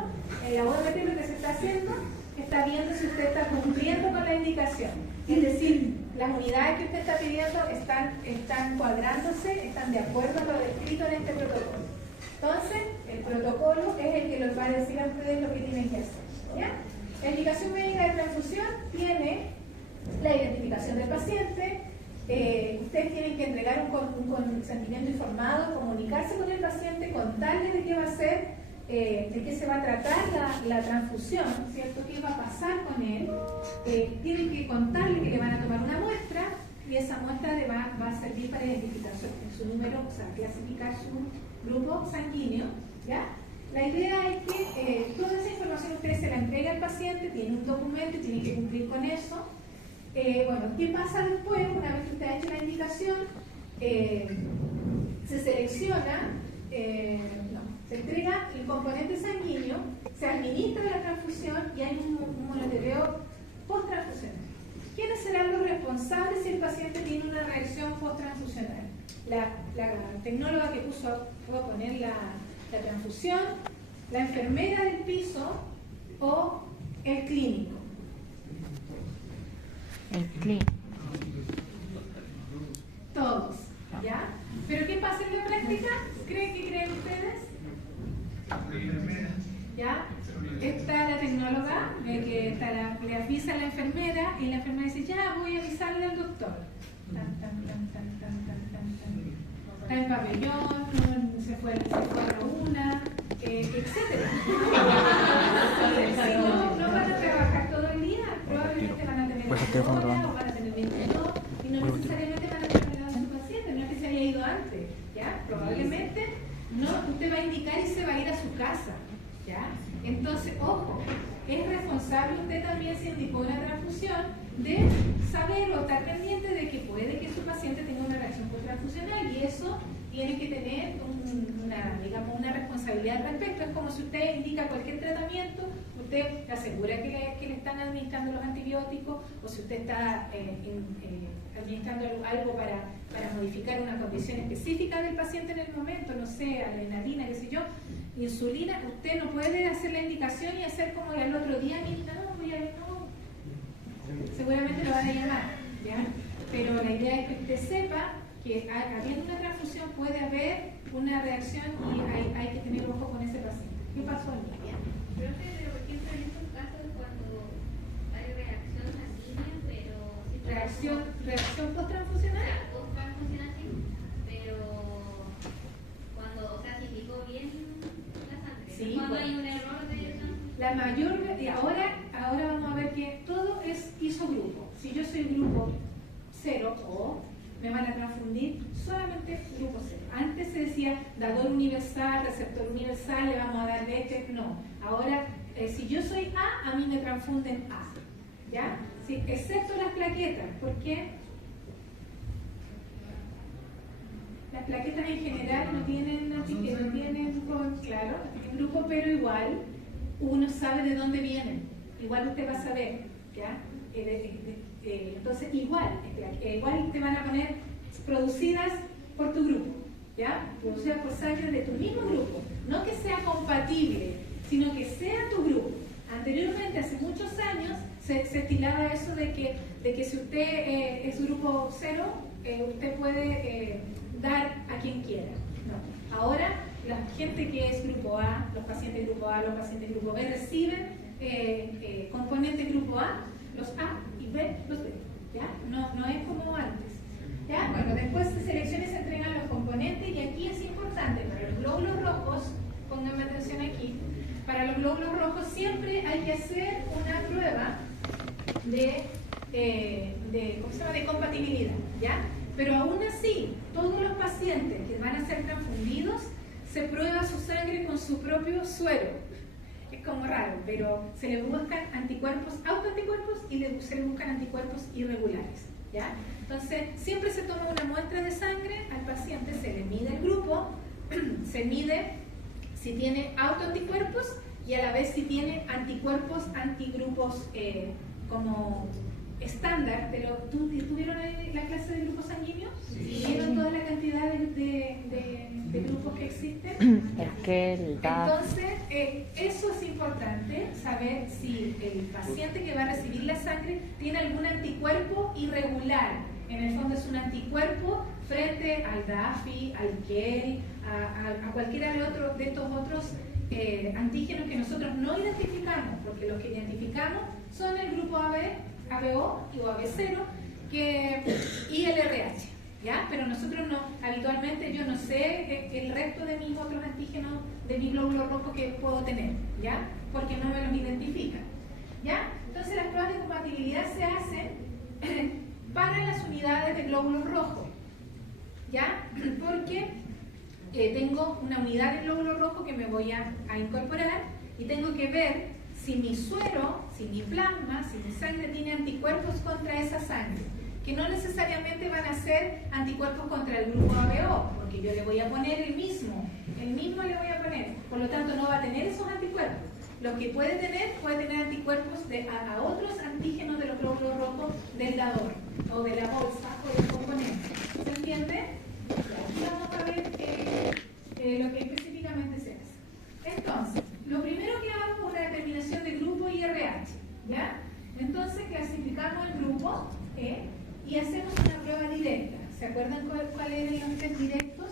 en la OMT lo que se está haciendo, está viendo si usted está cumpliendo con la indicación. Es decir, las unidades que usted está pidiendo están cuadrándose, están de acuerdo a lo descrito en este protocolo. Entonces, el protocolo es el que les va a decir a ustedes lo que tienen que hacer, ¿ya? La indicación médica de transfusión tiene la identificación del paciente. Ustedes tienen que entregar un consentimiento informado, comunicarse con el paciente, contarle de qué va a ser, de qué se va a tratar la transfusión, ¿cierto? ¿Qué va a pasar con él? Tienen que contarle que le van a tomar una muestra y esa muestra le va a servir para identificar su número, o sea, clasificar su grupo sanguíneo, ¿ya? La idea es que toda esa información ustedes se la entregan al paciente, tiene un documento y tienen que cumplir con eso. Bueno, ¿qué pasa después? Una vez que usted ha hecho la indicación, se selecciona, se entrega el componente sanguíneo, se administra la transfusión y hay un monitoreo post-transfusional. ¿Quiénes serán los responsables si el paciente tiene una reacción post-transfusional? La tecnóloga que fue a poner la transfusión, la enfermera del piso o el clínico. El clínico. Todos, ¿ya? ¿Pero qué pasa en la práctica? ¿Qué creen ustedes? ¿Ya? Está la tecnóloga, le avisa a la enfermera y la enfermera dice, ya voy a avisarle al doctor. Está en pabellón, se fue a la una, etc. Si no van a trabajar todo el día, probablemente van a tener horas o van a tener 22 y no necesariamente van a tener a su paciente, no es que se haya ido antes, ¿ya? Probablemente no, usted va a indicar y se va a ir a su casa, ¿ya? Entonces, ojo, es responsable usted también si indicó una transfusión de saber o estar pendiente de que puede que su paciente tenga una reacción post-transfusional y eso tiene que tener una responsabilidad al respecto. Es como si usted indica cualquier tratamiento, usted asegura que le están administrando los antibióticos, o si usted está administrando algo para modificar una condición específica del paciente en el momento, no sé, adrenalina, qué sé yo, insulina, usted no puede hacer la indicación y hacer como el otro día, seguramente lo van a llamar, ¿ya? Pero la idea es que usted sepa que habiendo una transfusión puede haber una reacción y hay que tener ojo con ese paciente. ¿Qué pasó ahí? Profe, pero por ejemplo en estos casos cuando hay reacción sanguínea, pero... ¿Reacción post-transfusional? Post-transfusional, sí, pero cuando, o sea, si indicó bien la sangre, Sí, cuando bueno. hay un error de transfusión. La mayor, y ahora vamos a ver que todo es isogrupo. Si yo soy grupo 0 o me van a transfundir solamente grupo 0. Antes se decía dador universal, receptor universal, le vamos a dar de este. No, ahora si yo soy A, a mí me transfunden A. ¿Ya? Sí, excepto las plaquetas. ¿Por qué? Las plaquetas en general no tienen claro, grupo, pero igual uno sabe de dónde vienen. Igual usted va a saber, ¿ya? Entonces igual te van a poner producidas por tu grupo, ¿ya? Producidas por sangre de tu mismo grupo. No que sea compatible, sino que sea tu grupo. Anteriormente, hace muchos años, se estilaba eso de que si usted es grupo 0, usted puede dar a quien quiera. No. Ahora, la gente que es grupo A, los pacientes grupo A, los pacientes grupo B, reciben componentes grupo A, los A y B, los B. ¿Ya? No es como antes. ¿Ya? Bueno, después de selecciones se entregan los componentes y aquí es importante, para los glóbulos rojos, pónganme atención aquí, para los glóbulos rojos siempre hay que hacer una prueba ¿cómo se llama? De compatibilidad, ¿ya? Pero aún así, todos los pacientes que van a ser transfundidos, se prueba su sangre con su propio suero. Es como raro, pero se le buscan anticuerpos, autoanticuerpos y se le buscan anticuerpos irregulares, ¿ya? Entonces, siempre se toma una muestra de sangre al paciente, se le mide el grupo, se mide si tiene autoanticuerpos y a la vez si tiene anticuerpos, antigrupos como estándar. ¿Tuvieron la clase de grupos sanguíneos? Sí. ¿Vieron toda la cantidad de grupos que existen? Entonces, eso es importante, saber si el paciente que va a recibir la sangre tiene algún anticuerpo irregular. En el fondo es un anticuerpo frente al DAFI, al KEL, a cualquiera de estos otros antígenos que nosotros no identificamos, porque los que identificamos son el grupo AB, ABO o AB0 y el RH, ¿ya? Pero nosotros no, habitualmente yo no sé el resto de mis otros antígenos de mi glóbulo rojo que puedo tener, ¿ya? Porque no me los identifican, ¿ya? Entonces las pruebas de compatibilidad se hacen para las unidades de glóbulo rojo, ¿ya? Porque tengo una unidad de glóbulo rojo que me voy a incorporar y tengo que ver si mi suero, si mi plasma, si mi sangre tiene anticuerpos contra esa sangre, que no necesariamente van a ser anticuerpos contra el grupo ABO, porque yo le voy a poner el mismo le voy a poner, por lo tanto no va a tener esos anticuerpos. Lo que puede tener anticuerpos a otros antígenos de los glóbulos rojos del dador o de la bolsa o del componente. ¿Se entiende? Aquí vamos a ver lo que específicamente se hace. Entonces, lo primero que hago es una determinación de grupo y RH, ¿ya? Entonces clasificamos el grupo y hacemos una prueba directa. ¿Se acuerdan cuáles eran los test directos?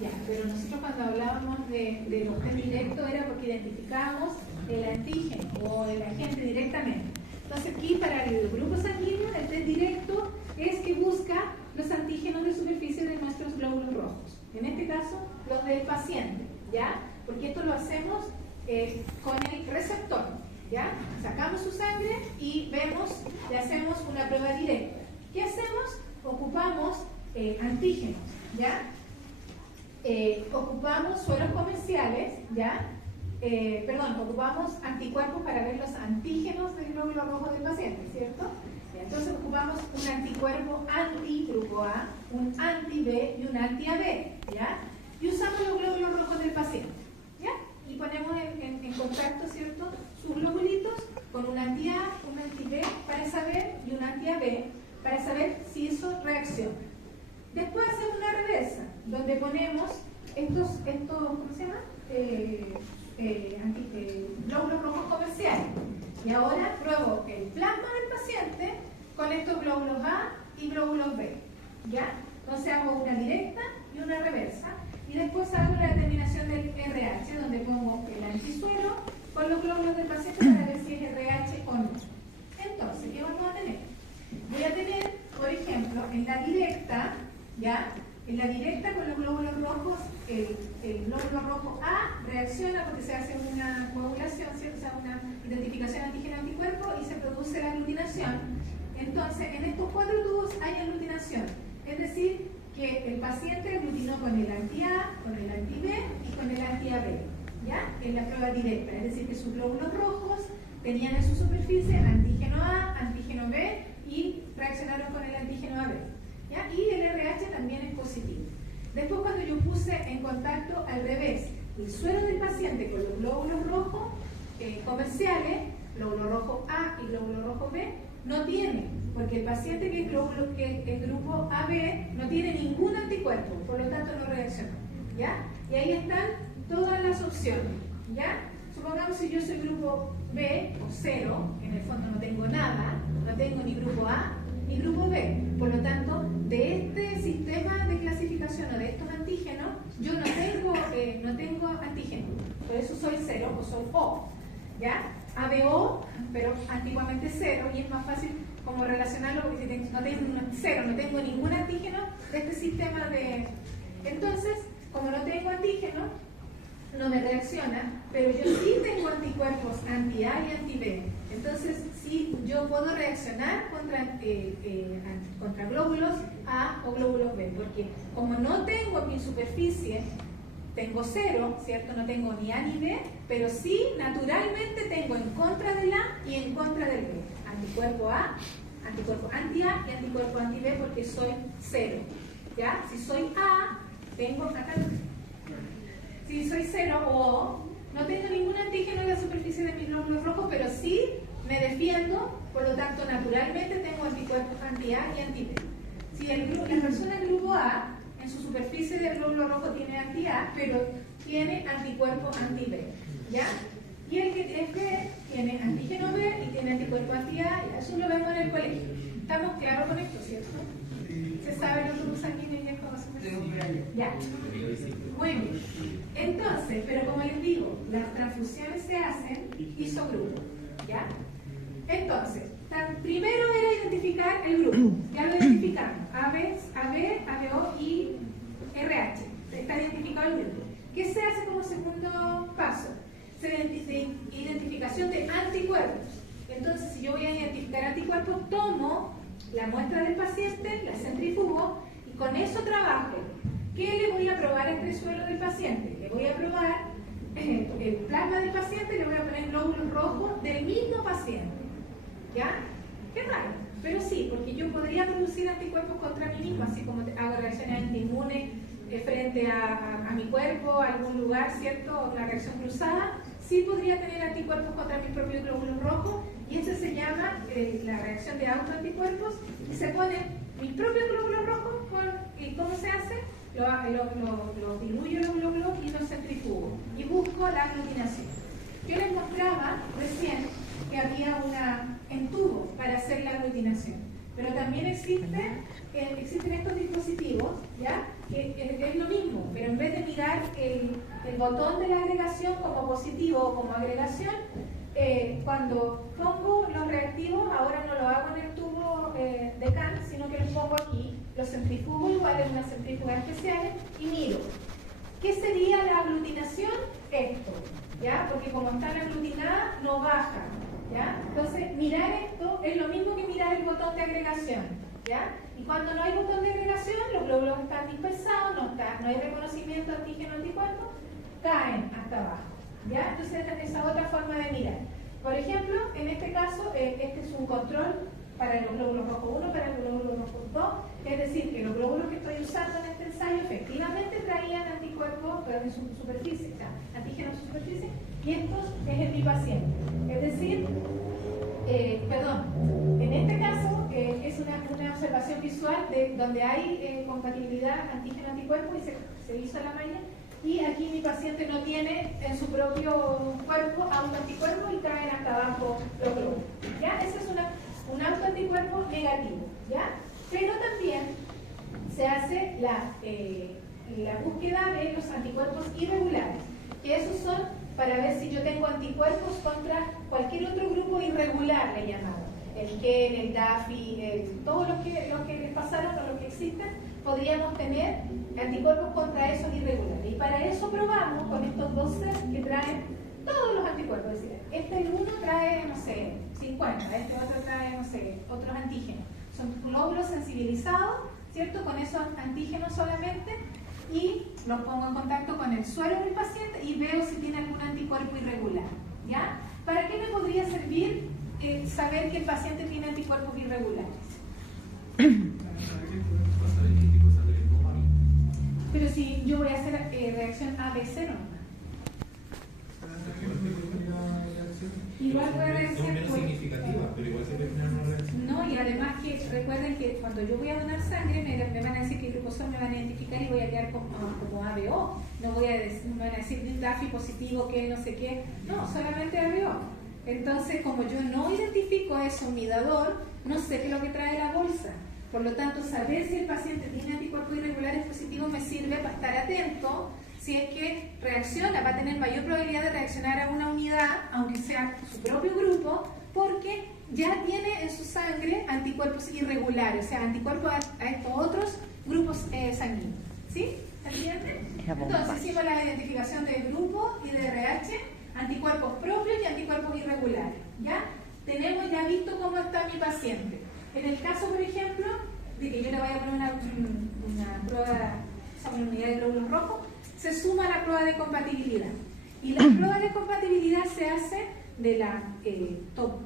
Ya, pero nosotros cuando hablábamos de los test directos era porque identificábamos el antígeno o el agente directamente. Entonces aquí para el grupo sanguíneo el test directo es que busca los antígenos de superficie de nuestros glóbulos rojos. En este caso, los del paciente, ¿ya? Porque esto lo hacemos con el receptor, ¿ya? Sacamos su sangre y le hacemos una prueba directa. ¿Qué hacemos? Ocupamos antígenos, ¿ya? Ocupamos sueros comerciales, ¿ya? Ocupamos anticuerpos para ver los antígenos del glóbulo rojo del paciente, ¿cierto? Entonces ocupamos un anticuerpo anti-grupo A, un anti-B y un anti-AB, ¿ya? Y usamos los glóbulos rojos del paciente, ¿ya? Y ponemos en contacto, ¿cierto?, sus globulitos con un anti-A, un anti-B para saber, y un anti-AB para saber si eso reacciona. Después hacemos una reversa, donde ponemos estos ¿cómo se llama? Glóbulos rojos comerciales. Y ahora pruebo el plasma del paciente con estos glóbulos A y glóbulos B, ¿ya? Entonces hago una directa y una reversa. Y después hago la determinación del RH, donde pongo el antisuero con los glóbulos del paciente para ver si es RH o no. Entonces, ¿qué vamos a tener? Voy a tener, por ejemplo, en la directa, ¿ya? En la directa con los glóbulos rojos, el glóbulo rojo A reacciona porque se hace una coagulación, ¿cierto? O sea, una identificación antígeno-anticuerpo y se produce la aglutinación. Entonces, en estos 4 tubos hay aglutinación, es decir, que el paciente aglutinó con el anti-A, con el anti-B y con el anti-AB, ¿ya? En la prueba directa, es decir, que sus glóbulos rojos tenían en su superficie antígeno A, antígeno B y reaccionaron con el antígeno AB, ¿ya? Y el RH también es positivo. Después, cuando yo puse en contacto al revés el suero del paciente con los glóbulos rojos comerciales, glóbulo rojo A y glóbulo rojo B, no tiene, porque el paciente que es el grupo AB no tiene ningún anticuerpo, por lo tanto no reacciona, ¿ya? Y ahí están todas las opciones, ¿ya? Supongamos si yo soy grupo B o 0, en el fondo no tengo nada, no tengo ni grupo A ni grupo B, por lo tanto, de este sistema de clasificación o de estos antígenos, yo no tengo antígeno, por eso soy 0 o soy O, ¿ya? ABO, pero antiguamente 0, y es más fácil como relacionarlo porque si no tengo 0, no tengo ningún antígeno de este sistema de... Entonces, como no tengo antígeno, no me reacciona, pero yo sí tengo anticuerpos anti-A y anti-B. Entonces, sí, yo puedo reaccionar contra glóbulos A o glóbulos B, porque como no tengo en mi superficie, tengo 0, ¿cierto? No tengo ni A ni B, pero sí, naturalmente tengo en contra del A y en contra del B. Anticuerpo A, anticuerpo anti-A y anticuerpo anti-B porque soy 0, ¿ya? Si soy A, tengo acá... Si soy 0 o O, no tengo ningún antígeno en la superficie de mis glóbulos rojos, pero sí me defiendo, por lo tanto, naturalmente tengo anticuerpos anti-A y anti-B. Si la persona del grupo A, en su superficie del glóbulo rojo tiene anti-A, pero tiene anticuerpo anti-B, ¿ya? Y el que es B tiene antígeno B y tiene anticuerpo anti-A, y eso lo vemos en el colegio. ¿Estamos claros con esto, cierto? ¿Se sabe los grupos sanguíneos y cómo se Ya. Muy bien. Entonces, pero como les digo, las transfusiones se hacen isogrupo, ¿ya? Entonces, primero era identificar el grupo. Ya lo identificamos. AB, ABO y RH. Está identificado el grupo. ¿Qué se hace como segundo paso? Identificación de anticuerpos. Entonces, si yo voy a identificar anticuerpos, tomo la muestra del paciente, la centrifugo y con eso trabajo. ¿Qué le voy a probar entre el suelo del paciente? Le voy a probar el plasma del paciente y le voy a poner glóbulos rojos del mismo paciente. ¿Ya? Qué raro, pero sí, porque yo podría producir anticuerpos contra mí mismo, así como hago reacciones antiinmunes frente a mi cuerpo, a algún lugar, ¿cierto? La reacción cruzada, sí podría tener anticuerpos contra mis propios glóbulos rojos, y eso se llama la reacción de autoanticuerpos, y se ponen mis propios glóbulos rojos, ¿y cómo se hace? Lo diluyo los glóbulos y los centrifugo, y busco la aglutinación. Yo les mostraba recién que había en tubo para hacer la aglutinación, pero también existen estos dispositivos, ¿ya? Que es lo mismo, pero en vez de mirar el botón de la agregación como positivo o como agregación, cuando pongo los reactivos, ahora no lo hago en el tubo de Kant, sino que los pongo aquí, los centrifugo igual en unas centrífugas especiales y miro. ¿Qué sería la aglutinación? Esto, ¿ya? Porque como está la aglutinada, no baja, ¿ya? Entonces, mirar esto es lo mismo que mirar el botón de agregación, ¿ya? Y cuando no hay botón de agregación, los glóbulos están dispersados, no hay reconocimiento antígeno-anticuerpo, caen hasta abajo, ¿ya? Entonces, esa es otra forma de mirar. Por ejemplo, en este caso, este es un control para los glóbulos rojos 1, para el glóbulo su superficie, o sea, antígeno en su superficie, y estos es en mi paciente. Es decir, en este caso es una observación visual de donde hay compatibilidad antígeno-anticuerpo y se hizo la malla, y aquí mi paciente no tiene en su propio cuerpo autoanticuerpo y caen hasta abajo los glóbulos. ¿Ya? Ese es un autoanticuerpo negativo, ¿ya? Pero también se hace la búsqueda de los anticuerpos irregulares, que esos son para ver si yo tengo anticuerpos contra cualquier otro grupo irregular, le llamamos. El GEN, el DAFI, todos los que les pasaron o los que existen, podríamos tener anticuerpos contra esos irregulares. Y para eso probamos con estos dos sets que traen todos los anticuerpos. Es decir, el uno trae, no sé, 50, este otro trae, no sé, otros antígenos. Son glóbulos sensibilizados, ¿cierto? Con esos antígenos solamente, y los pongo en contacto con el suero del paciente y veo si tiene algún anticuerpo irregular, ¿ya? ¿Para qué me podría servir saber que el paciente tiene anticuerpos irregulares? Pero si yo voy a hacer reacción ABC, ¿no? Igual puede ser menos significativa, pero igual se puede generar una reacción. No, y además que recuerden que cuando yo voy a donar sangre me van a decir que glucosón me van a identificar y voy a quedar como ABO. No voy a decir, me van a decir DAFI positivo, que no sé qué. No, solamente ABO. Entonces, como yo no identifico eso en mi dador, no sé qué es lo que trae la bolsa. Por lo tanto, saber si el paciente tiene anticuerpos irregulares positivos me sirve para estar atento. Si es que reacciona, va a tener mayor probabilidad de reaccionar a una unidad, aunque sea su propio grupo, porque ya tiene en su sangre anticuerpos irregulares, o sea, anticuerpos a estos otros grupos sanguíneos. ¿Sí? ¿Se entiende? Entonces hicimos la identificación de grupo y de RH, anticuerpos propios y anticuerpos irregulares. ¿Ya? Tenemos ya visto cómo está mi paciente. En el caso, por ejemplo, de que yo le vaya a poner una prueba, una unidad de glóbulos rojos, se suma la prueba de compatibilidad. Y la prueba de compatibilidad se hace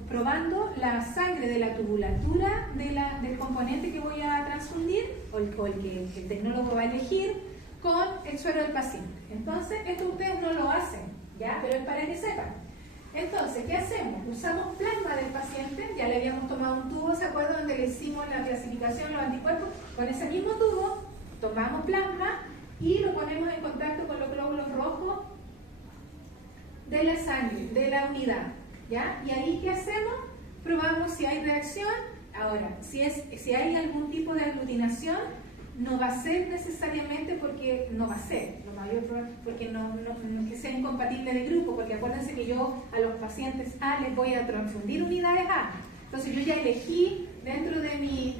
probando la sangre de la tubulatura del componente que voy a transfundir o el que el tecnólogo va a elegir con el suero del paciente. Entonces, esto ustedes no lo hacen, ¿ya? Pero es para que sepan. Entonces, ¿qué hacemos? Usamos plasma del paciente, ya le habíamos tomado un tubo, ¿se acuerdan? Donde le hicimos la clasificación de los anticuerpos. Con ese mismo tubo, tomamos plasma y lo ponemos en contacto con los glóbulos rojos de la sangre, de la unidad, ¿ya? Y ahí, ¿qué hacemos? Probamos si hay reacción. Ahora, si hay algún tipo de aglutinación, no va a ser necesariamente porque no va a ser, lo mayor porque no que sea incompatible de grupo, porque acuérdense que yo a los pacientes A les voy a transfundir unidades A. Entonces yo ya elegí dentro de mi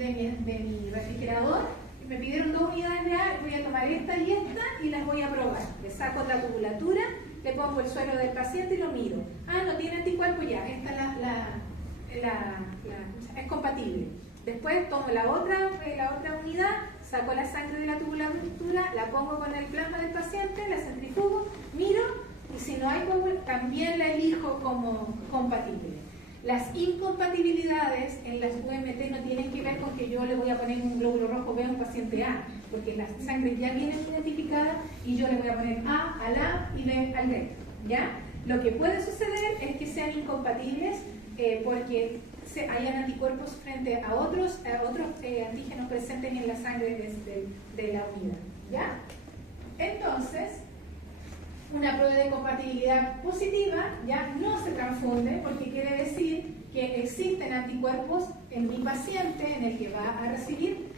refrigerador, me pidieron 2 unidades de A, voy a tomar esta y las voy a probar. Le saco la tubulatura, le pongo el suero del paciente y lo miro. Ah, no tiene anticuerpo ya, esta es compatible. Después tomo la otra unidad, saco la sangre de la tubulatura, la pongo con el plasma del paciente, la centrifugo, miro y si no hay coágulo, también la elijo como compatible. Las incompatibilidades en las UMT no tienen que ver con que yo le voy a poner un glóbulo rojo B a un paciente A, porque las sangres ya vienen identificadas y yo le voy a poner A al A y B al B, ¿ya? Lo que puede suceder es que sean incompatibles porque hayan anticuerpos frente a otros antígenos presentes en la sangre de la unidad, ¿ya? Entonces, una prueba de compatibilidad positiva ya no se transfunde porque quiere decir que existen anticuerpos en mi paciente, en el que va a recibir,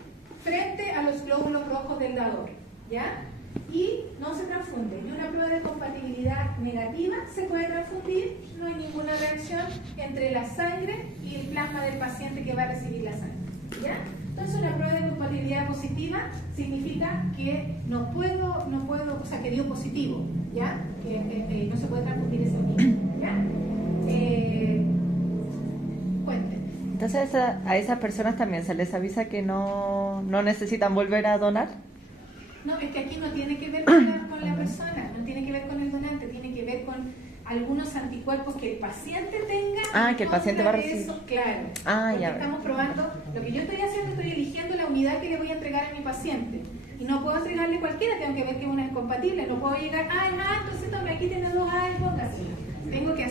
frente a los glóbulos rojos del dador, ¿ya? Y no se transfunde. Y una prueba de compatibilidad negativa se puede transfundir, no hay ninguna reacción entre la sangre y el plasma del paciente que va a recibir la sangre, ¿ya? Entonces una prueba de compatibilidad positiva significa que no puedo, o sea, que dio positivo, ¿ya? Que no se puede transfundir ese mismo, ¿ya? Cuéntenme. Entonces a esas personas también se les avisa que no necesitan volver a donar. No, es que aquí no tiene que ver con la persona, no tiene que ver con el donante, tiene que ver con algunos anticuerpos que el paciente tenga. Ah, que el paciente va a recibir. Eso, claro. Ah, porque ya. estamos probando, lo que yo estoy haciendo, estoy eligiendo la unidad que le voy a entregar a mi paciente. Y no puedo entregarle cualquiera, tengo que ver que una es compatible, no puedo llegar, entonces tome, aquí tiene 2 A y póngase. Tengo que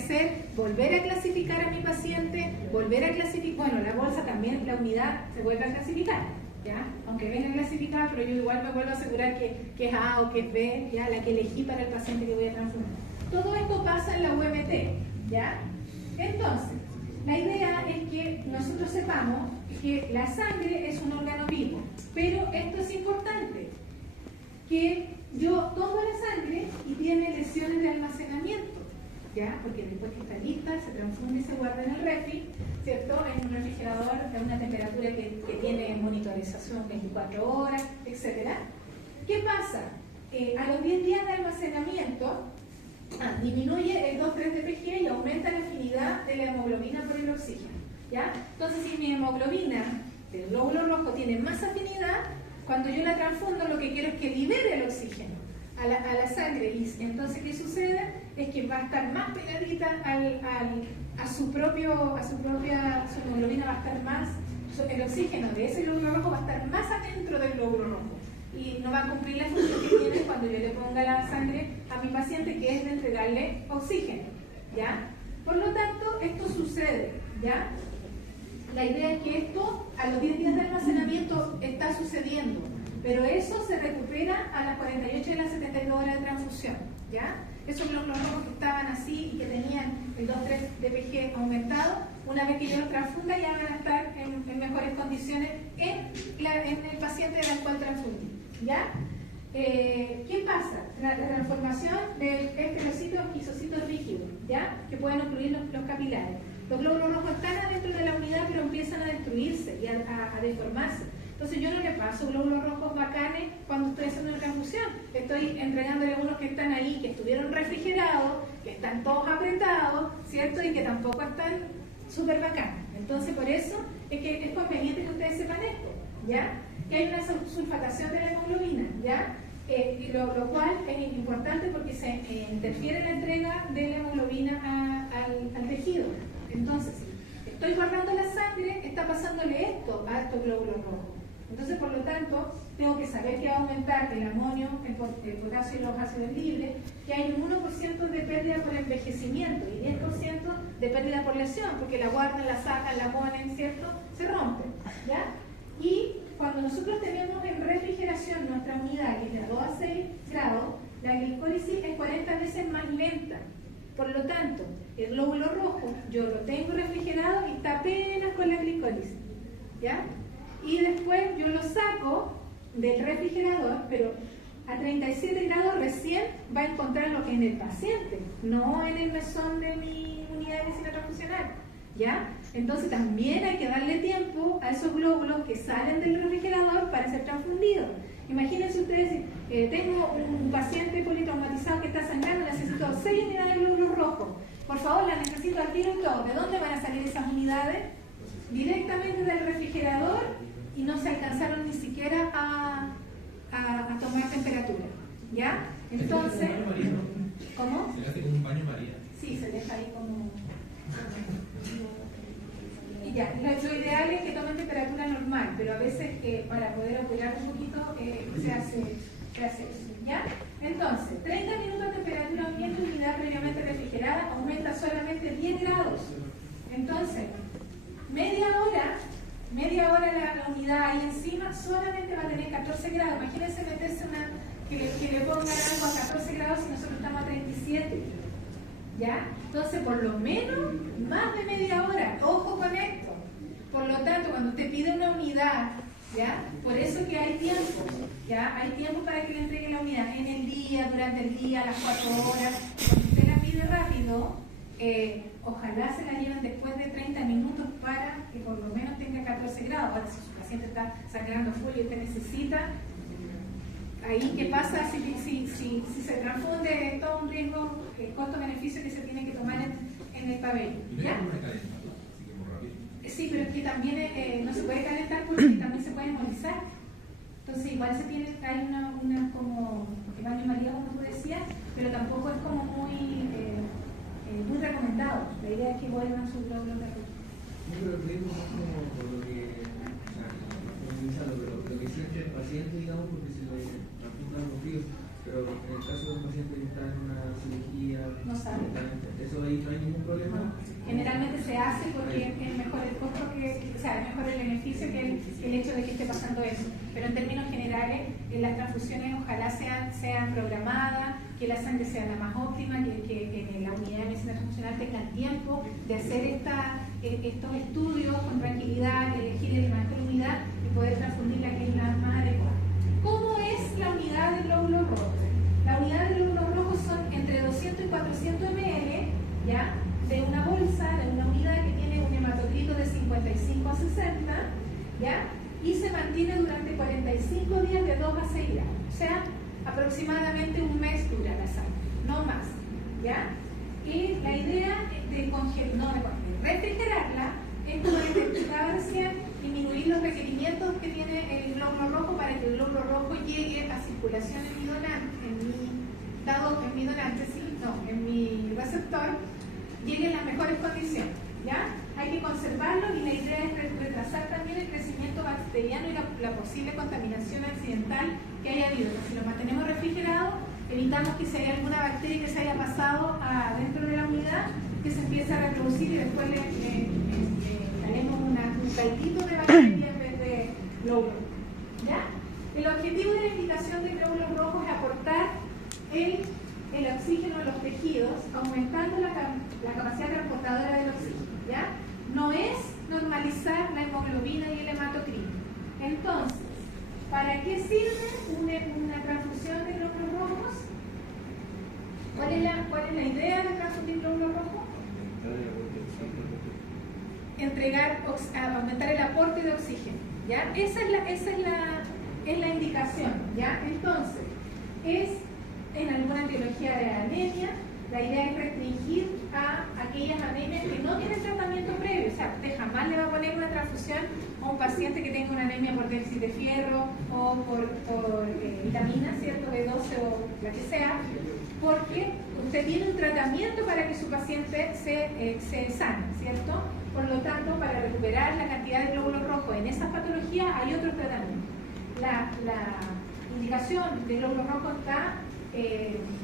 volver a clasificar a mi paciente, volver a clasificar, bueno, la bolsa también, la unidad se vuelve a clasificar, ¿ya? Aunque venga clasificada, pero yo igual me vuelvo a asegurar que es A o que es B, ¿ya? La que elegí para el paciente que voy a transformar. Todo esto pasa en la UMT, ¿ya? Entonces, la idea es que nosotros sepamos que la sangre es un órgano vivo, pero esto es importante, que yo tomo la sangre y tiene lesiones de almacenamiento, ¿ya? Porque después que está lista, se transfunde y se guarda en el refri, ¿cierto? En un refrigerador a una temperatura que tiene monitorización 24 horas, etc. ¿Qué pasa? A los 10 días de almacenamiento, disminuye el 2,3-DPG y aumenta la afinidad de la hemoglobina por el oxígeno, ¿ya? Entonces, si mi hemoglobina del glóbulo rojo tiene más afinidad, cuando yo la transfundo, lo que quiero es que libere el oxígeno a la sangre. Y entonces, ¿qué sucede? Es que va a estar más pegadita a su hemoglobina va a estar más, el oxígeno de ese glóbulo rojo va a estar más adentro del glóbulo rojo. Y no va a cumplir la función que tiene cuando yo le ponga la sangre a mi paciente, que es de entregarle oxígeno, ¿ya? Por lo tanto, esto sucede, ¿ya? La idea es que esto a los 10 días de almacenamiento está sucediendo, pero eso se recupera a las 48 y las 72 horas de transfusión, ¿ya? Esos glóbulos rojos que estaban así y que tenían el 2,3-DPG aumentado, una vez que yo los transfunda ya van a estar en mejores condiciones en el paciente del cual transfundí, ¿ya? ¿Qué pasa? La transformación del estereocitos a quisocitos rígidos, ¿ya? Que pueden ocurrir los capilares. Los glóbulos rojos están adentro de la unidad, pero empiezan a destruirse y a deformarse. Entonces yo no le paso glóbulos rojos bacanes cuando estoy haciendo una transfusión. Estoy entregándole unos que están ahí, que estuvieron refrigerados, que están todos apretados, ¿cierto? Y que tampoco están súper bacanes. Entonces por eso es que es conveniente que ustedes sepan esto, ¿ya? Que hay una sulfatación de la hemoglobina, ¿ya? Lo cual es importante porque se interfiere en la entrega de la hemoglobina al tejido. Entonces, si estoy guardando la sangre, está pasándole esto a estos glóbulos rojos. Entonces, por lo tanto, tengo que saber que va a aumentar el amonio, el potasio y los ácidos libres, que hay un 1% de pérdida por envejecimiento y 10% de pérdida por lesión, porque la guardan, la sacan, la ponen, ¿cierto? Se rompe, ¿ya? Y cuando nosotros tenemos en refrigeración nuestra unidad, que es de 2 a 6 grados, la glicólisis es 40 veces más lenta. Por lo tanto, el glóbulo rojo yo lo tengo refrigerado y está apenas con la glicólisis, ¿ya? Y después yo lo saco del refrigerador, pero a 37 grados recién va a encontrarlo en el paciente, no en el mesón de mi unidad de medicina transfusional, ¿ya? Entonces también hay que darle tiempo a esos glóbulos que salen del refrigerador para ser transfundidos. Imagínense ustedes, tengo un paciente politraumatizado que está sangrando, necesito 6 unidades de glóbulos rojos. Por favor, las necesito al tiro y todo. ¿De dónde van a salir esas unidades? Directamente del refrigerador y no se alcanzaron ni siquiera a tomar temperatura, ¿ya? Entonces, ¿cómo? Se le hace como un baño María. Sí, se deja ahí como... Y ya, lo ideal es que tomen temperatura normal, pero a veces para poder operar un poquito se hace eso, ¿ya? Entonces, 30 minutos de temperatura ambiente, unidad previamente refrigerada, aumenta solamente 10 grados. Entonces, media hora la unidad ahí encima solamente va a tener 14 grados. Imagínense meterse que le pongan algo a 14 grados si nosotros estamos a 37. ¿Ya? Entonces, por lo menos, más de media hora. Ojo con esto. Por lo tanto, cuando usted pide una unidad, ¿ya? Por eso que hay tiempo, ¿ya? Hay tiempo para que le entregue la unidad en el día, durante el día, a las 4 horas. Cuando usted la pide rápido, ojalá se la lleven después de 30 minutos para que por lo menos tenga 14 grados. Ahora, si su paciente está sangrando full y usted necesita, ahí, ¿qué pasa si se transfunde? Es todo un riesgo, costo-beneficio que se tiene que tomar en el pabellón. ¿Ya? Sí, pero es que también no se puede calentar porque también se puede hemolizar. Entonces, igual hay una como baño María, como tú decías, pero tampoco es como muy recomendado. La idea es que vuelvan sus glóbulos de rojo. Pero el riesgo es como por lo que, lo que siente el paciente, digamos, porque se le Pero en el caso de un paciente que está en una cirugía, No sabe. ¿eso ahí no hay ningún problema? Generalmente se hace porque es mejor el costo o sea, es mejor el beneficio que el hecho de que esté pasando eso. Pero en términos generales, las transfusiones ojalá sean programadas, que la sangre sea la más óptima, que la unidad de medicina transfusional tengan tiempo de hacer estos estudios con tranquilidad, elegir la mejor unidad y poder transfundir la que es la más adecuada. ¿Cómo es la unidad de glóbulos rojos? La unidad de glóbulos rojos son entre 200 y 400 ml, ¿ya? De una bolsa, de una unidad que tiene un hematocrito de 55 a 60, ¿ya? Y se mantiene durante 45 días de 2 a 6 gramos. O sea, aproximadamente un mes dura la sangre, no más, ¿ya? Y la idea de refrigerarla es, como les explicaba recién, disminuir los requerimientos que tiene el glóbulo rojo para que el glóbulo rojo llegue a circulación en mi receptor, llegue en las mejores condiciones, ¿ya? Hay que conservarlo y la idea es retrasar también el crecimiento bacteriano y la posible contaminación accidental que haya habido. Si lo mantenemos refrigerado, evitamos que si hay alguna bacteria que se haya pasado dentro de la unidad, que se empiece a reproducir y después le haremos un caldito de bacteria en vez de glóbulos, ¿ya? El objetivo de la indicación de glóbulos rojos es aportar el oxígeno a los tejidos, aumentando la capacidad transportadora del oxígeno, ¿ya? No es normalizar la hemoglobina y el hematocrito. Entonces, ¿para qué sirve una transfusión de glóbulos rojos? ¿Cuál es la idea de transfundir glóbulos rojos? Aumentar el aporte de oxígeno, ¿ya? Esa es la indicación, ¿ya? Entonces, en alguna etiología de anemia, la idea es restringir a aquellas anemias que no tienen tratamiento previo. O sea, usted jamás le va a poner una transfusión a un paciente que tenga una anemia por déficit de fierro o por vitamina, ¿cierto? B12 o la que sea, porque usted tiene un tratamiento para que su paciente se sane, ¿cierto? Por lo tanto, para recuperar la cantidad de glóbulos rojos en esas patologías hay otros tratamientos. La indicación de glóbulos rojos está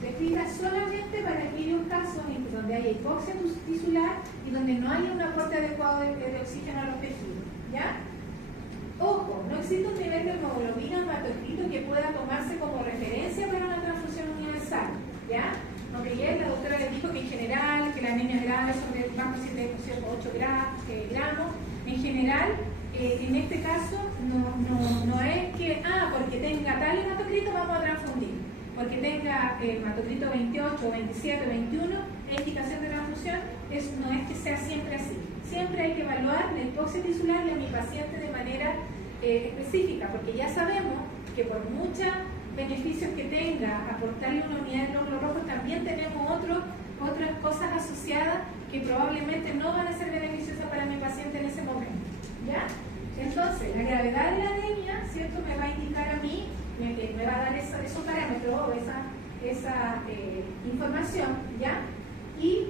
descrita solamente para aquellos casos donde haya hipoxia tisular y donde no haya un aporte adecuado de oxígeno a los tejidos, ¿ya? Ojo, no existe un nivel de hemoglobina o hematocrito que pueda tomarse como referencia para una transfusión universal, ¿ya? Aunque ayer la doctora les dijo que en general, que la anemia grave son de bajo 7,8 gramos, en general, en este caso, no es que, porque tenga tal hematocrito vamos a transfundir. Porque tenga hematocrito 28, 27, 21, la indicación de transfusión no es que sea siempre así. Siempre hay que evaluar la hipoxia tisular de mi paciente de manera específica, porque ya sabemos que por muchos beneficios que tenga aportarle una unidad de glóbulos rojos, también tenemos otras cosas asociadas que probablemente no van a ser beneficiosas para mi paciente en ese momento, ¿ya? Entonces, la gravedad de la anemia, ¿cierto?, me va a indicar a mí, me va a dar esos parámetros o esa información, ¿ya? Y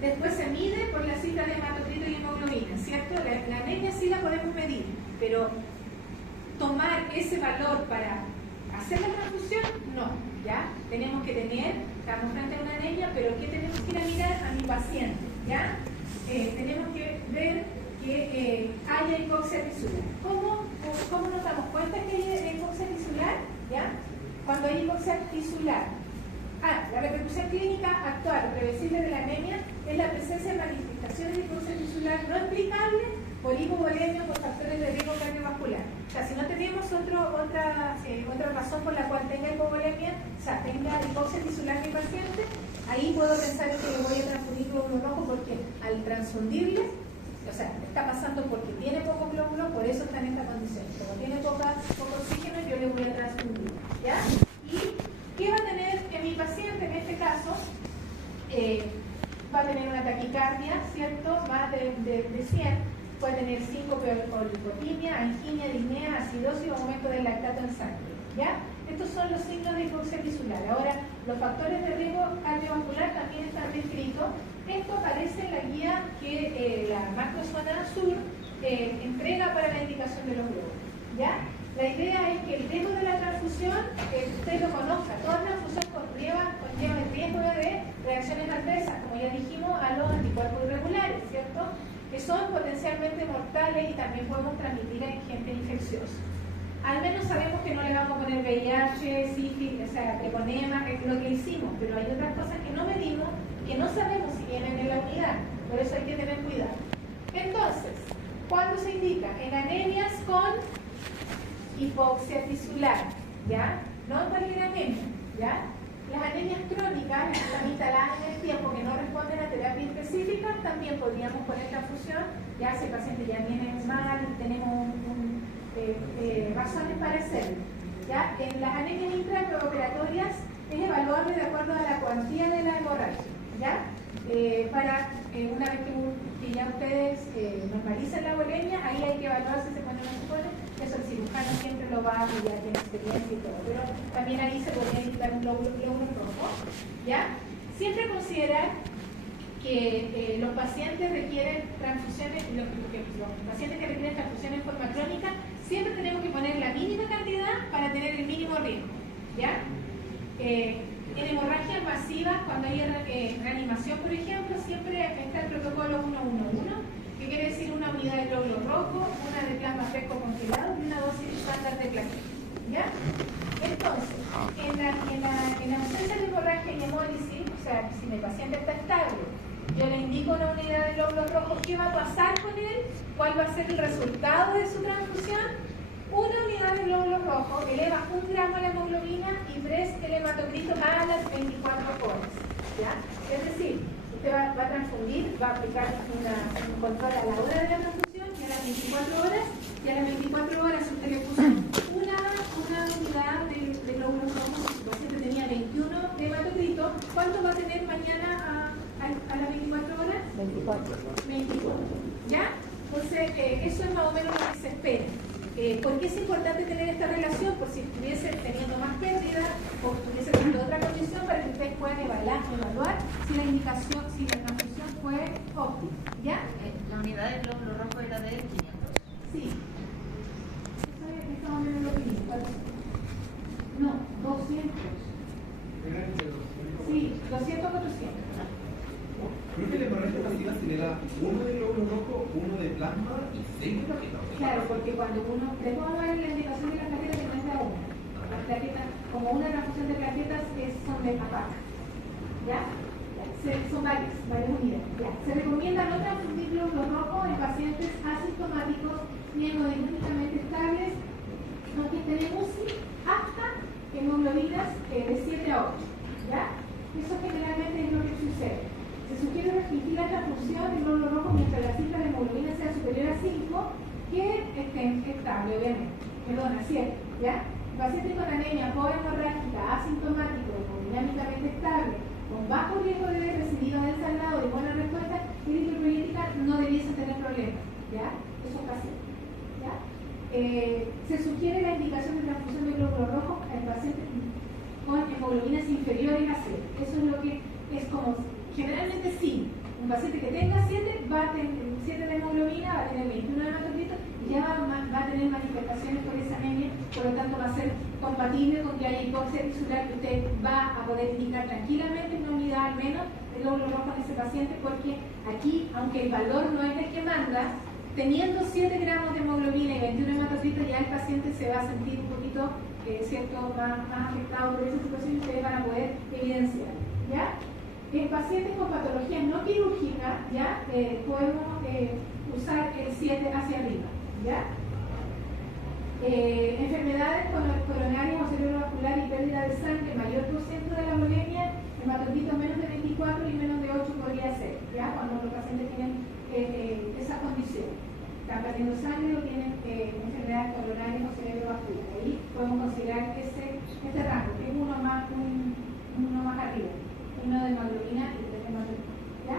después se mide por la cifra de hematocrito y hemoglobina, ¿cierto? La anemia sí la podemos medir, pero tomar ese valor para hacer la transfusión, no, ¿ya? Tenemos que estamos frente a una anemia, pero ¿qué tenemos que ir a mirar? A mi paciente, ¿ya? Tenemos que ver que haya hipoxia tisular. ¿Cómo nos damos cuenta que hay hipoxia tisular? ¿Ya? Cuando hay hipoxia tisular, la repercusión clínica actual previsible de la anemia es la presencia de manifestaciones de hipoxia tisular no explicable por hipovolemia o por factores de riesgo cardiovascular. O sea, si no tenemos otra razón por la cual tenga hipovolemia, o sea, tenga hipoxia tisular mi paciente, ahí puedo pensar que le voy a transfundir glóbulo rojo porque al transfundirle, o sea, está pasando porque tiene poco glóbulo, por eso está en esta condición. Como tiene poco oxígeno, yo le voy a transfundir, ¿ya? ¿Y qué va a tener en mi paciente en este caso? Va a tener una taquicardia, ¿cierto? Más de 100. Puede tener síncope o lipotimia, angina, disnea, acidosis o aumento del lactato en sangre, ¿ya? Estos son los signos de hipoxia tisular. Ahora, los factores de riesgo cardiovascular también están descritos. Esto aparece en la guía que la macrozona sur entrega para la indicación de los glóbulos, ¿ya? La idea es que el riesgo de la transfusión, usted lo conozca, que son potencialmente mortales y también podemos transmitir a agentes infecciosos. Al menos sabemos que no le vamos a poner VIH, sífilis, o sea, treponema, que es lo que hicimos, pero hay otras cosas que no medimos, que no sabemos si vienen en la unidad, por eso hay que tener cuidado. Entonces, ¿cuándo se indica? En anemias con hipoxia tisular, ¿ya? No en cualquier anemia, ¿ya? Las anemias crónicas, que están instaladas en el tiempo, que no responden a terapia específica, también podríamos poner transfusión, ya si el paciente ya viene mal, tenemos razones para hacerlo. ¿Ya? En las anemias intraoperatorias es evaluable de acuerdo a la cuantía de la hemorragia. ¿Ya? Para una vez que ya ustedes normalicen la bulimia, ahí hay que evaluar si se pone o no se pone. Eso el cirujano siempre lo va a ya tiene experiencia y todo, pero también ahí se podría indicar un glóbulo rojo. ¿Ya? Siempre considerar que los pacientes requieren transfusiones, los pacientes que requieren transfusión en forma crónica, siempre tenemos que poner la mínima cantidad para tener el mínimo riesgo. ¿Ya? En hemorragias masivas, cuando hay reanimación, por ejemplo, siempre está el protocolo 111, que quiere decir una unidad de glóbulo rojo, una de plasma fresco congelado y una dosis estándar de plaquetas. ¿Ya? Entonces, en la ausencia de hemorragia y hemólisis, o sea, si el paciente está estable, yo le indico una unidad de glóbulos rojos, ¿qué va a pasar con él? ¿Cuál va a ser el resultado de su transfusión? Una unidad de glóbulos rojos eleva 1 gramo la hemoglobina y 3 el hematocrito a las 24 horas. ¿Ya? Es decir, usted va a transfundir, va a aplicar un control a la hora de la transfusión y a las 24 horas, y a las 24 horas usted le puso una unidad de glóbulos rojos, si el paciente tenía 21 de hematocrito, ¿cuánto va a tener mañana a las 24 horas? 24. ¿Ya? Entonces, eso es más o menos lo que se espera. ¿Por qué es importante tener esta relación? Por si estuviese teniendo más pérdida o estuviese teniendo otra condición, para que ustedes puedan evaluar si la indicación, si la transfusión fue óptima. ¿Ya? La unidad de glóbulo rojo era de 500. Sí. Eso es más o menos lo que dice. No, 200. Sí, 200 o 400. Creo que la hemorragia masiva se le da 1 de glóbulo rojo, 1 de plasma y 6 de plaquetas. Claro, porque cuando uno, después vamos a ver la indicación de las plaquetas que no es de a uno. Las plaquetas, como una transfusión de plaquetas son de aparte. ¿Ya? Son varias unidades. ¿Ya? Se recomienda no transfundir glóbulos rojos en pacientes asintomáticos ni hemodinámicamente estables, aunque estén en UCI, hasta hemoglobinas de 7 a 8. ¿Ya? Eso generalmente es lo que sucede. Se sugiere restringir la transfusión de glóbulo rojo mientras la cifra de hemoglobina sea superior a 5, que estén estable, obviamente. Perdona, 7, ¿ya? Pacientes con anemia hemorrágica, asintomático, hemodinámicamente estable, con bajo riesgo de recidiva del sangrado y buena respuesta eritropoyética no debiesen tener problemas, ¿ya? Esos pacientes, ¿ya? Se sugiere la indicación de transfusión de glóbulo rojo en pacientes con hemoglobinas inferiores a 0. Eso es lo que es como, generalmente sí, un paciente que tenga 7 va a tener 7 de hemoglobina, va a tener 21 de hematocrito y ya va a tener manifestaciones por esa anemia, por lo tanto va a ser compatible con que haya hipoxia tisular, que usted va a poder indicar tranquilamente una unidad al menos de glóbulo rojo en ese paciente, porque aquí, aunque el valor no es el que manda, teniendo 7 gramos de hemoglobina y 21 hematocritos, ya el paciente se va a sentir un poquito más afectado por esa situación y ustedes van a poder evidenciar. ¿Ya? En pacientes con patologías no quirúrgicas, ¿ya? Podemos usar el 7 hacia arriba. ¿Ya? Enfermedades coronarias o cerebrovascular y pérdida de sangre, mayor por ciento de la bulimia, hematocritos menos de 24 y menos de 8 podría ser, ¿ya? Cuando los pacientes tienen esa condición. Están perdiendo sangre o tienen enfermedades coronarias o cerebrovascular. Ahí podemos considerar este rango, que es uno más arriba. 1 de hemoglobina y 3 de hemoglobina. ¿Ya?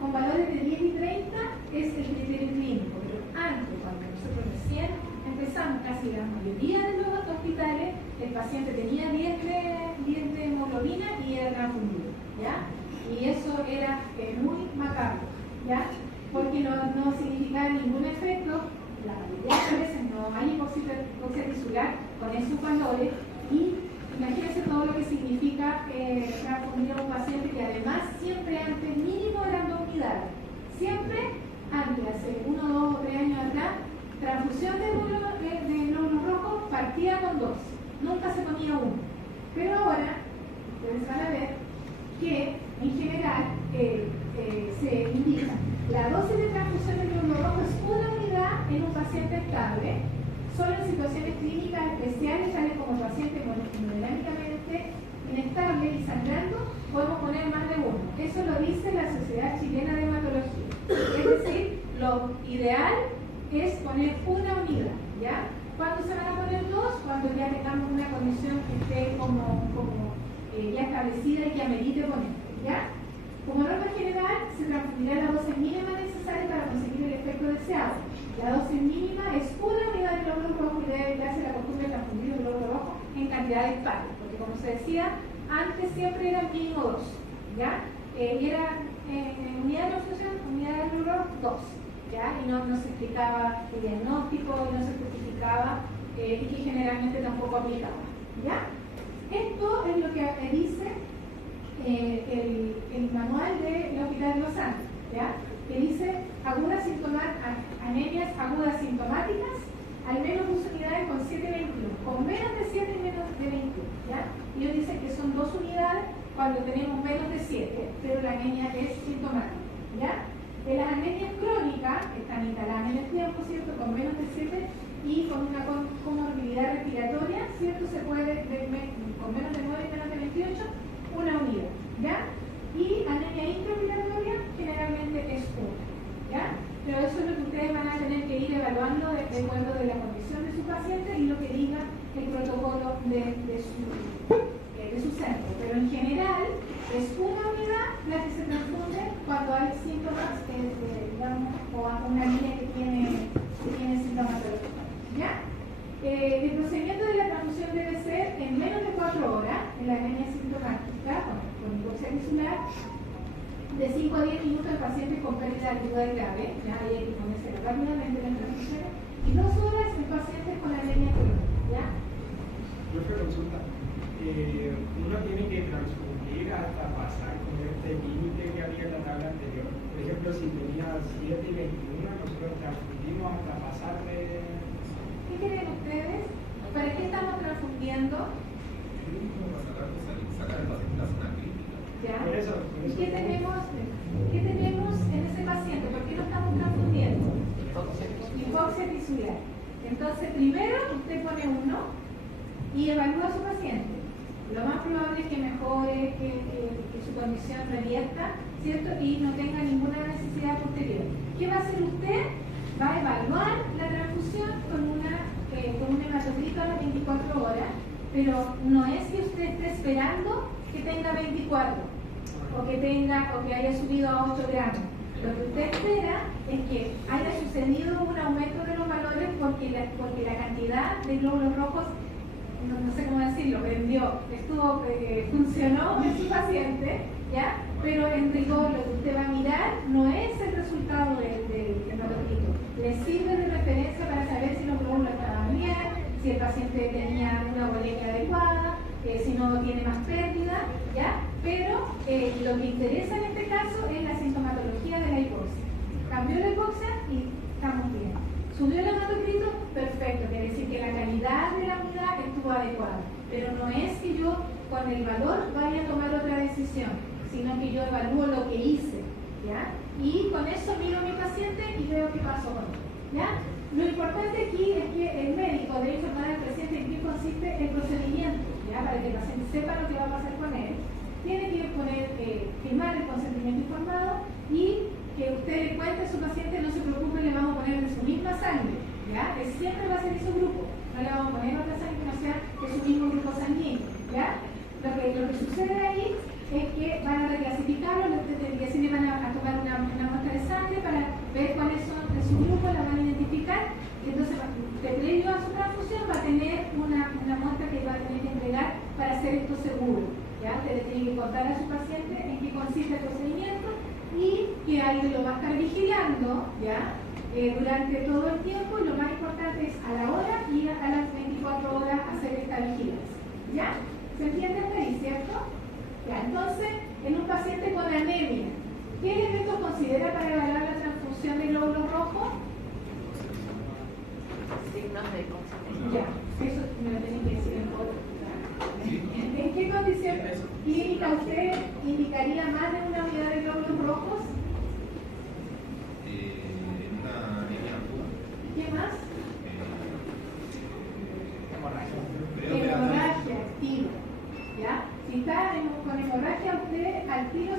Con valores de 10 y 30 es el criterio clínico, pero antes, cuando nosotros recién empezamos, casi la mayoría de los hospitales, el paciente tenía 10 de hemoglobina y era transfundido. ¿Ya? Y eso era muy macabro, ¿ya? Porque no significaba ningún efecto, la mayoría de las veces no hay hipoxia tisular con esos valores, y imagínense todo lo que significa transfundir a un paciente que además siempre antes mínimo eran 2 unidades. Siempre antes, hace 1, 2 o 3 años atrás, transfusión de glóbulos rojos partía con 2, nunca se ponía 1. Pero ahora, ustedes van a ver que en general se indica la dosis de transfusión de glóbulos rojos es 1 unidad en un paciente estable, solo en situaciones clínicas especiales, tales como pacientes hemodinámicamente inestable y sangrando, podemos poner más de 1. Eso lo dice la Sociedad Chilena de Hematología. Es decir, lo ideal es poner 1 unidad, ¿ya? ¿Cuándo se van a poner 2? Cuando ya tengamos una condición que esté como ya establecida y que amerite poner, ¿ya? Como norma general, se transfundirá la dosis mínima necesaria para conseguir el efecto deseado. La dosis mínima es 1 unidad de glóbulo rojo y debe darse la costumbre de transfundir el glóbulo rojo en cantidades pares, porque como se decía, antes siempre era mínimo 2, ¿ya? Y era en unidad de transfusión, unidad de glóbulo rojo 2, ¿ya? Y no se explicaba el diagnóstico, y no se justificaba, y que generalmente tampoco aplicaba, ¿ya? Esto es lo que dice el manual del Hospital de Los Andes, ¿ya? Que dice anemias agudas sintomáticas, al menos 2 unidades con 7,21, con menos de 7 y menos de 21, ¿ya? Y ellos dicen que son 2 unidades cuando tenemos menos de 7, pero la anemia es sintomática, ¿ya? De las anemias crónicas, que están instaladas en el tiempo, ¿cierto? Con menos de 7 y con una comorbilidad respiratoria, ¿cierto? Se puede, con menos de 9 y menos de 28, 1 unidad, ¿ya? Y anemia intrarrespiratoria generalmente es 1, ¿ya? Pero eso es lo que ustedes van a tener que ir evaluando de acuerdo de la condición de su paciente y lo que diga el protocolo de su centro. Pero en general es 1 unidad la que se transfunde cuando hay síntomas, digamos, o una anemia que tiene sintomatología, ¿ya? El procedimiento de la transfusión debe ser en menos de 4 horas en la anemia sintomática con hipoxia tisular, de 5 a 10 minutos en pacientes con pérdida de ayuda grave, ya hay que ponerse rápidamente las transfusiones, y 2 horas en pacientes con anemia crónica, ¿ya? Profe, consulta. Uno tiene que transfundir hasta pasar con este límite que había en la tabla anterior. Por ejemplo, si tenía 7 y 21, nosotros transfundimos hasta pasar de... ¿Qué quieren ustedes? ¿Para qué estamos transfundiendo? Sacar el paciente de la zona crítica. ¿Ya? Por eso, ¿Y qué tenemos en ese paciente? ¿Por qué lo estamos transfundiendo? Hipoxia tisular. Entonces, primero usted pone 1 y evalúa a su paciente. Lo más probable es que mejore, que su condición revierta, ¿cierto? Y no tenga ninguna necesidad posterior. ¿Qué va a hacer usted? Va a evaluar la transfusión con un hematocrito a las 24 horas, pero no es que usted esté esperando que tenga 24 o que haya subido a 8 gramos. Lo que usted espera es que haya sucedido un aumento de los valores porque la cantidad de glóbulos rojos, no sé cómo decirlo, funcionó en su paciente, ¿ya? Pero en rigor lo que usted va a mirar no es el resultado del hematocrito. Le sirve de referencia para saber si los glóbulos estaban bien, si el paciente tenía una bolemia adecuada, si no tiene más pérdida, ¿ya? Pero lo que interesa en este caso es la sintomatología de la hipoxia. Cambió la hipoxia y estamos bien. Subió el hematocrito, perfecto, quiere decir que la calidad de la unidad estuvo adecuada. Pero no es que yo con el valor vaya a tomar otra decisión, sino que yo evalúo lo que hice, ¿ya? Y con eso miro a mi paciente y veo qué pasó con él, ¿ya? Lo importante aquí es que el médico debe informar al paciente en qué consiste el procedimiento, ¿ya? Para que el paciente sepa lo que va a pasar con él. Tiene que firmar el consentimiento informado y que usted le cuente a su paciente, no se preocupe, le vamos a poner de su misma sangre, ¿ya? Que siempre va a ser de su grupo, no le vamos a poner otra sangre que no sea de su mismo grupo sanguíneo, ¿ya? Lo que sucede ahí es que van a reclasificarlo, y así le van a tomar una muestra de sangre para ver cuáles son de su grupo, la van a identificar, y entonces previo a su transfusión va a tener una muestra que va a tener que entregar para hacer esto seguro, ¿ya? Usted le tiene que contar a su paciente en qué consiste el procedimiento y que alguien lo va a estar vigilando, ¿ya? Durante todo el tiempo, y lo más importante es a la hora y a las 24 horas hacer esta vigilancia, ¿ya? ¿Se entiende hasta ahí, cierto? Ya, entonces, en un paciente con anemia, ¿qué elementos considera para evaluar la transfusión? transfusión de glóbulos rojos. Signos de consecuencia. Ya, eso me lo tienen que decir en todo. ¿En qué condición clínica usted indicaría más de una unidad de glóbulos rojos? En una anemia aguda. ¿Qué más? Hemorragia. Hemorragia activa. ¿Ya? Si está con hemorragia, usted al tiro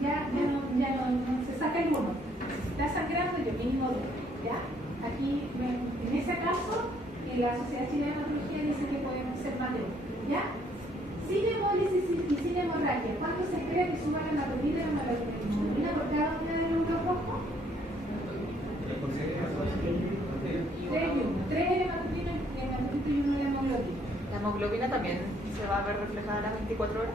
ya no se saca el uno. Si está sangrando, yo mínimo dos. ¿Ya? Aquí, en ese caso, en la Sociedad Chilena de Hematología dice que podemos ser más de uno. ¿Ya? Sin hemólisis y sin hemorragia, ¿cuánto se espera que suba la hematología y la hemoglobina por cada unidad de glóbulos rojos? 3 y 1. 3 en hematología y 1 en hemoglobina. ¿La hemoglobina también se va a ver reflejada a las 24 horas?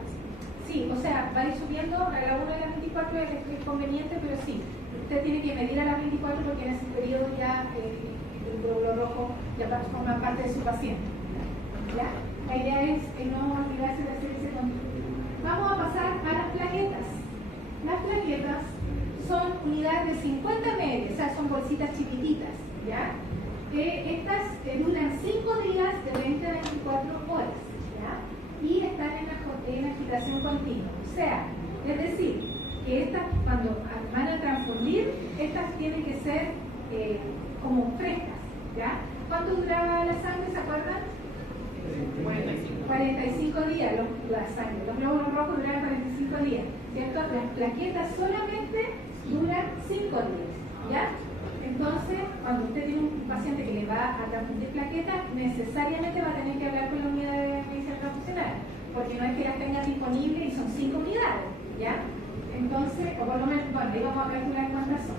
Sí, o sea, va a ir subiendo a la 1 de las 24 es conveniente, pero sí. Usted tiene que medir a las 24 porque en ese periodo ya el glóbulo rojo ya forma parte de su paciente. ¿Ya? La idea es no olvidarse de hacer ese control. Vamos a pasar a las plaquetas. Las plaquetas son unidades de 50 ml, o sea, son bolsitas chiquititas. ¿Ya? Estas duran 5 días de 20 a 24 horas. ¿Ya? Y están en agitación continua. O sea, es decir, que estas, cuando van a transfundir, estas tienen que ser como frescas. ¿Ya? ¿Cuánto duraba la sangre? ¿Se acuerdan? 45 días la sangre. Los glóbulos rojos duran 45 días. ¿Cierto? Las plaquetas solamente duran 5 días. ¿Ya? Entonces, cuando usted tiene un paciente que le va a transfundir plaquetas, necesariamente va a tener que hablar con la unidad de medicina transfusional, porque no es que las tenga disponibles y son 5 unidades, ¿ya? Entonces, o por lo menos, bueno, ahí vamos a calcular cuántas son.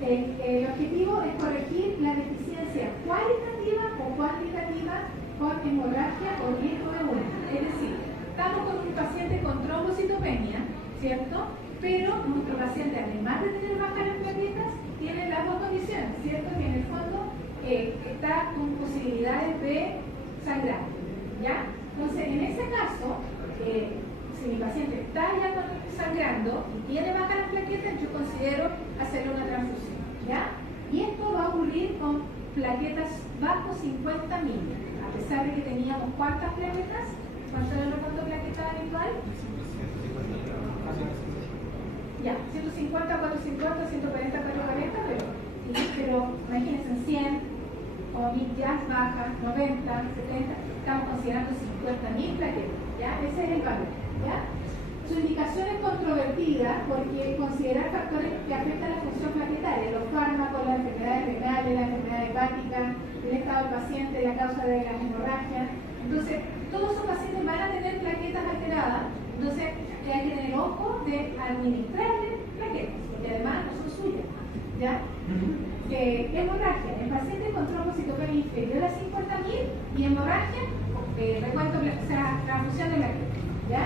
El objetivo es corregir la deficiencia cualitativa o cuantitativa por hemorragia o riesgo de una. Es decir, estamos con un paciente con trombocitopenia, ¿cierto? Pero nuestro paciente, además de tener bajas las plaquetas, tiene las dos condiciones, ¿cierto? Que en el fondo está con posibilidades de sangrar, ¿ya? Entonces, en ese caso, si mi paciente está ya sangrando y tiene bajas las plaquetas, yo considero hacerle una transfusión, ¿ya? Y esto va a ocurrir con plaquetas bajo 50 mil, a pesar de que teníamos ¿cuántas plaquetas? ¿Cuánto era el recuento plaquetas habitual? Ya, 150, 450, 140, 440, pero imagínense, 100, o 1000 ya bajas, 90, 70, estamos considerando 50.000 plaquetas, ¿ya? Ese es el valor, ¿ya? Su indicación es controvertida porque considerar factores que afectan la función plaquetaria, los fármacos, las enfermedades renales, la enfermedad hepática, el estado del paciente, la causa de las hemorragias. Entonces, todos esos pacientes van a tener plaquetas alteradas, entonces hay que tener ojo de administrarle plaquetas, porque además no son suyas, ¿ya? Hemorragia, en pacientes con trombocitopenia inferior a 50.000 y hemorragia, recuento, o sea, transfusión de plaquetas, ¿ya?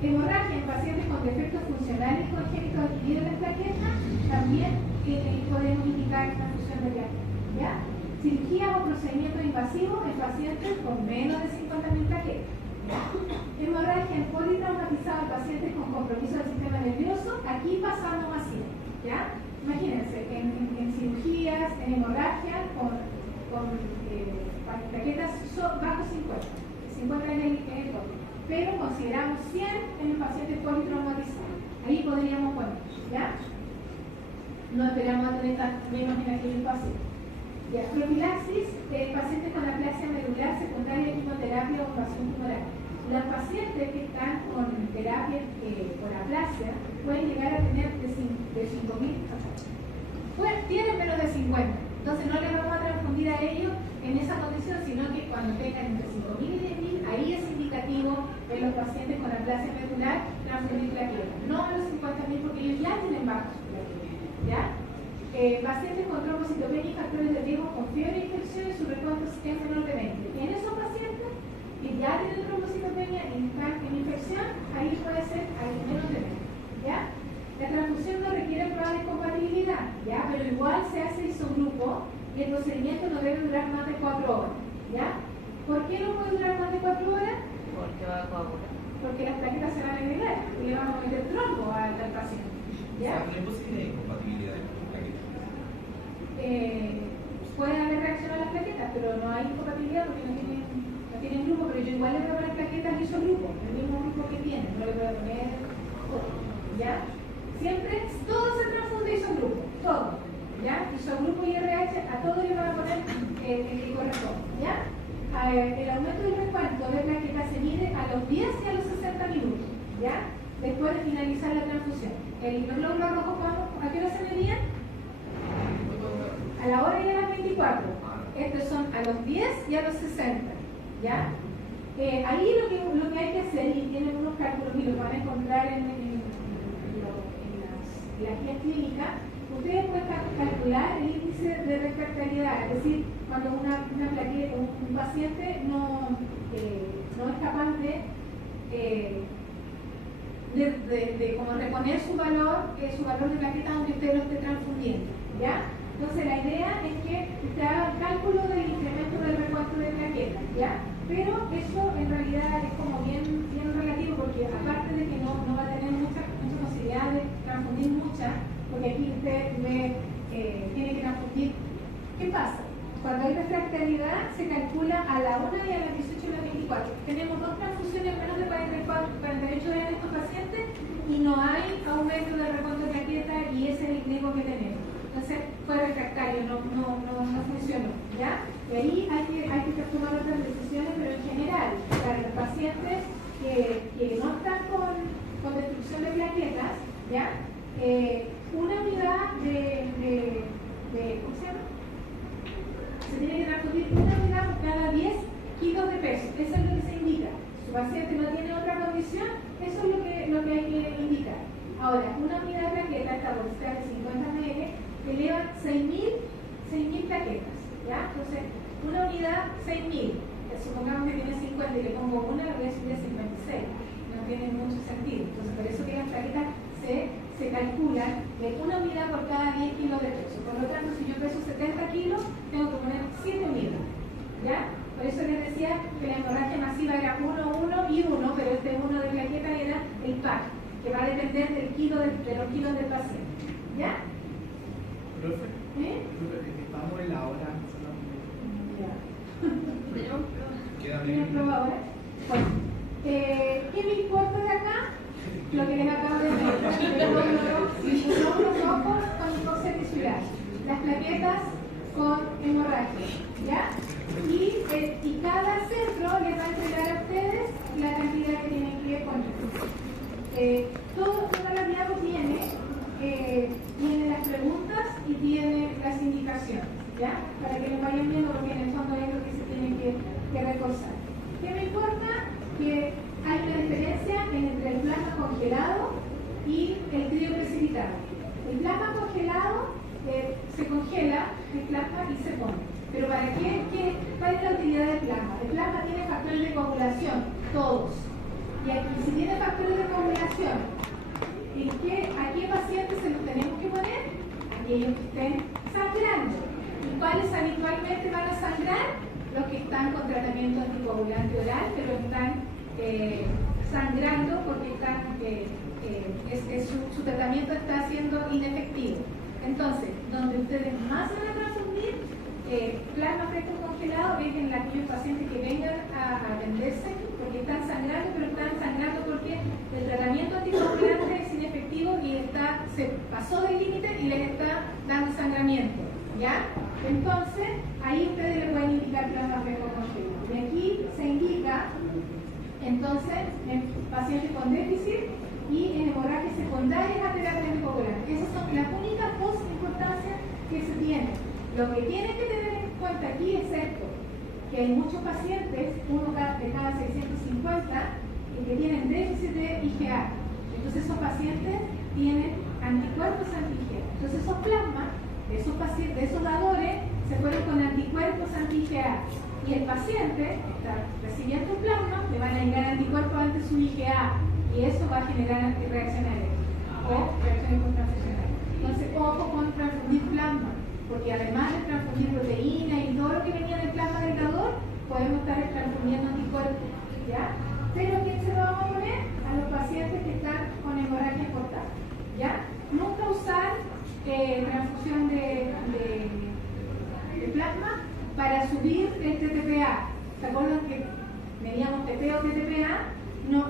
Hemorragia en pacientes con defectos funcionales congénitos adquiridos en las plaquetas, también podemos indicar transfusión de plaquetas, ¿ya? Cirugía o procedimientos invasivos en pacientes con menos de 50.000 plaquetas. Hemorragia en politraumatizado en pacientes con compromiso del sistema nervioso, aquí pasamos así, ¿ya? Imagínense, en cirugías, en hemorragia, con plaquetas bajo 50, 50 en el código, pero consideramos 100 en el paciente politraumatizado, ahí podríamos poner, ¿ya? No esperamos a tener menos en aquel paciente. Ya, profilaxis, pacientes con aplasia medular secundaria de quimioterapia o invasión tumoral. Los pacientes que están con terapia por aplasia pueden llegar a tener de 5.000, pues tienen menos de 50. Entonces no les vamos a transfundir a ellos en esa condición, sino que cuando tengan entre 5.000 y 10.000, ahí es indicativo en los pacientes con aplasia medular transfundir plaquetas. No a los 50.000 porque ellos ya tienen bajas sus plaquetas, ¿ya? Pacientes con trombocitopenia y factores de riesgo con fiebre e infección y su recuento es menor de 20. En esos pacientes que ya tienen trombocitopenia y están en infección, ahí puede ser menos de 20. ¿Ya? La transfusión no requiere prueba de compatibilidad, ¿ya? Pero igual se hace isogrupo y el procedimiento no debe durar más de 4 horas. ¿Ya? ¿Por qué no puede durar más de 4 horas? Porque va a coagular. Porque las plaquetas se van a agregar y le vamos a meter trombo al paciente. ¿Ya? ¿Es posible de compatibilidad? pueden haber reacción a las plaquetas, pero no hay incompatibilidad porque no tienen grupo, pero yo igual le voy a poner plaquetas isogrupo, el mismo grupo que tienen, no le voy a poner todo, ¿ya? Siempre todo se transfunde isogrupo, todo, ¿ya? Isogrupo y RH, a todo le van a poner el que corresponde, ¿ya? El aumento del recuento de plaquetas se mide a los 10 y a los 60 minutos, ¿ya? Después de finalizar la transfusión. Los glóbulos rojos, ¿a qué hora se medían? A la hora y a las 24. Estos son a los 10 y a los 60, ¿ya? Ahí lo que hay que hacer, y tienen unos cálculos y los van a encontrar en las guías clínicas, ustedes pueden calcular el índice de refractariedad, es decir, cuando una plaqueta, un paciente no es capaz de como reponer su valor de plaqueta aunque usted lo esté transfundiendo, ¿ya? Entonces la idea es que usted haga el cálculo del incremento del recuento de plaquetas, ¿ya? Pero eso en realidad es como bien relativo porque aparte de que no va a tener mucha posibilidad de transfundir mucha, porque aquí usted tiene que transfundir. ¿Qué pasa? Cuando hay refractariedad se calcula a la 1 y a las 18 y a las 24. Tenemos 2 transfusiones menos de 48 días en estos pacientes y no hay aumento del recuento de plaquetas y ese es el riesgo que tenemos. Entonces fue refractario, no funcionó, ¿ya? Y ahí hay que tomar otras decisiones, pero en general, para los pacientes que no están con destrucción de plaquetas, ¿ya? Una unidad ¿cómo se llama? Se tiene que transfundir una unidad por cada 10 kilos de peso. Eso es lo que se indica. Su paciente no tiene otra condición, eso es lo que hay que indicar. Ahora, una unidad de plaqueta, esta bolsita de 50 ml, eleva 6.000 plaquetas, ¿ya? Entonces, una unidad, 6.000. Supongamos que tiene 50 y le pongo una, le voy a subir a 56. No tiene mucho sentido. Entonces, por eso que las plaquetas se calculan de una unidad por cada 10 kilos de peso. Por lo tanto, si yo peso 70 kilos, tengo que poner 7 unidades, ¿ya? Por eso les decía que la hemorragia masiva era 1, 1 y 1, pero este 1 de plaqueta era el par, que va a depender de los kilos del paciente, ¿ya? Profe, estamos en la hora solamente. ¿Tienen prueba ahora? Bueno, ¿qué me importa de acá? Lo que les acabo de decir, los ojos con hipoxia tisular, las plaquetas con hemorragia, ¿ya? Y cada centro les va a entregar a ustedes la cantidad que tienen que poner. Toda la diapo tiene las preguntas y tiene las indicaciones, ¿ya? Para que lo vayan viendo, porque en el fondo es lo que se tiene que reforzar. ¿Qué me importa? Que hay una diferencia entre el plasma congelado y el crioprecipitado. El plasma congelado se congela el plasma y se pone. Pero ¿para qué? ¿Cuál es la utilidad del plasma? El plasma tiene factores de coagulación, todos. Y aquí, si tiene factores de coagulación, ¿a qué pacientes se los tenemos que poner? Aquellos que estén sangrando. ¿Y cuáles habitualmente van a sangrar? Los que están con tratamiento anticoagulante oral, pero están sangrando porque su tratamiento está siendo inefectivo. Entonces, donde ustedes más van a transfundir plasma fresco congelado es en aquellos pacientes que vengan a atenderse porque están sangrando, pero están sangrando porque el tratamiento anticoagulante es inefectivo y se pasó del límite y les está dando sangramiento, ¿ya? Entonces, ahí ustedes le pueden indicar plasma fresco congelado. Y aquí se indica entonces en pacientes con déficit y en hemorragias secundarias a terapia anticoagulante. Esas son las únicas dos importancias que se tienen. Lo que tienen que tener en cuenta aquí es esto, que hay muchos pacientes, uno de cada 650, que tienen déficit de IgA. Entonces esos pacientes tienen anticuerpos anti-IgA. Entonces esos plasmas de esos pacientes, de esos dadores, se fueron con anticuerpos anti-IgA. Y el paciente está recibiendo plasma, le van a llegar anticuerpos ante su IgA y eso va a generar reacción alérgica o reacciones contrafusionales. Entonces, ojo con transfundir plasma, porque además de transfundir proteína y todo lo que venía del plasma del dador, podemos estar transfundiendo anticuerpos, ¿ya? Pero ¿quién se lo vamos a poner? A los pacientes que están con hemorragia portal, ¿ya? Nunca usar transfusión de ¿Se acuerdan que medíamos TP o TTPA? No,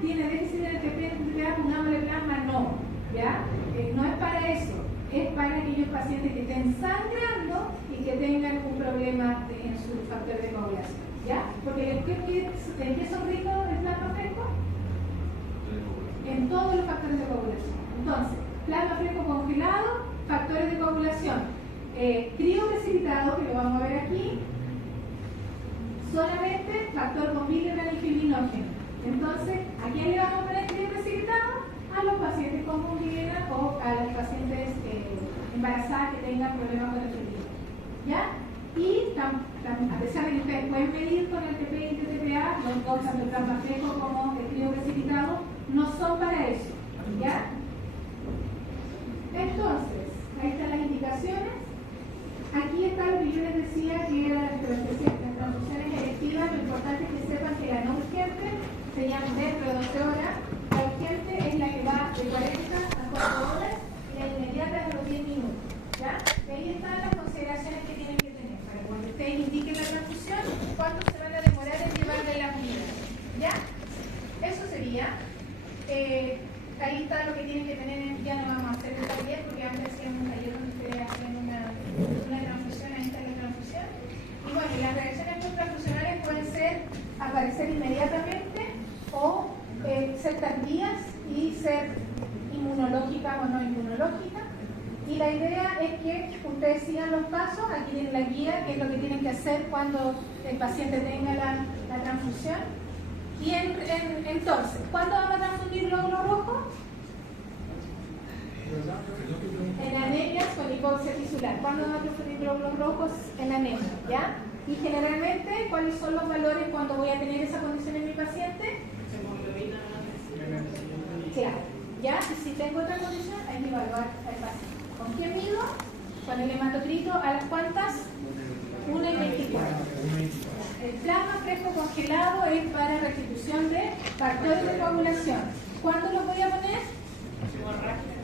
tiene déficit de TP o TTPA, pongámosle plasma, no, ¿ya? No es para eso, es para aquellos pacientes que estén sangrando y que tengan un problema en su factor de coagulación, ¿ya? Porque ¿en qué son ricos el plasma fresco? En todos los factores de coagulación. Entonces, plasma fresco congelado, factores de coagulación, crioprecipitado, que lo vamos a ver aquí, solamente factor con bilirubin y fibrinógeno. Entonces, ¿a quién le vamos a poner crioprecipitado? A los pacientes con bilirubina o a las pacientes embarazadas que tengan problemas con el fertilidad. ¿Ya? Y a pesar de que ustedes pueden medir con el TP y el TTPA, los dos, tanto el plasma fresco como el crioprecipitado, no son para eso. ¿Ya? Entonces, ahí están las indicaciones. Aquí está lo que yo les decía que era las transfusiones electivas. Lo importante es que sepan que la no urgente se llama dentro de 12 horas. La urgente es la que va de 40 a 4 horas y la inmediata es de los 10 minutos. ¿Ya? Y ahí están las consideraciones que tienen que tener para cuando ustedes indiquen la transfusión, cuánto se van a demorar en llevarle las unidades. ¿Ya? Eso sería. Ahí está lo que tienen que tener. Ya no vamos a hacer el taller porque antes hacíamos un taller donde ustedes hacían una transfusión, ahí está la transfusión. Y bueno, las reacciones transfusionales pueden aparecer inmediatamente o ser tardías y ser inmunológicas o no inmunológicas. Y la idea es que ustedes sigan los pasos. Aquí tienen la guía, que es lo que tienen que hacer cuando el paciente tenga la transfusión. Y entonces, ¿cuándo vamos a transfundir glóbulos rojos? En anemias con hipoxia tisular. ¿Cuándo vamos a transfundir glóbulos rojos? En anemia, ¿ya? Y generalmente, ¿cuáles son los valores cuando voy a tener esa condición en mi paciente? Claro, ¿ya? Y si tengo otra condición, hay que evaluar al paciente. ¿Con qué mido? Con el hematocrito, ¿a las cuántas? 1 y 24. El plasma fresco congelado es para restitución de factores de coagulación. ¿Cuándo los voy a poner?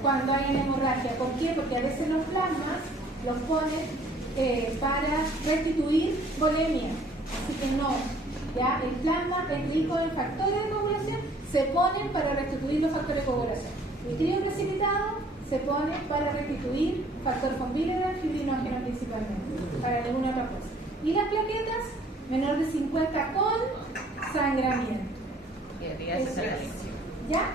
Cuando hay hemorragia. ¿Por qué? Porque a veces los plasmas los ponen para restituir volemia. Así que no. ¿Ya? El plasma es rico en factores de coagulación, se ponen para restituir los factores de coagulación. El crioprecipitado se pone para restituir factor von Willebrand, fibrinógeno principalmente, para ninguna otra cosa. Y las plaquetas, menor de 50 con sangramiento. ¿Ya?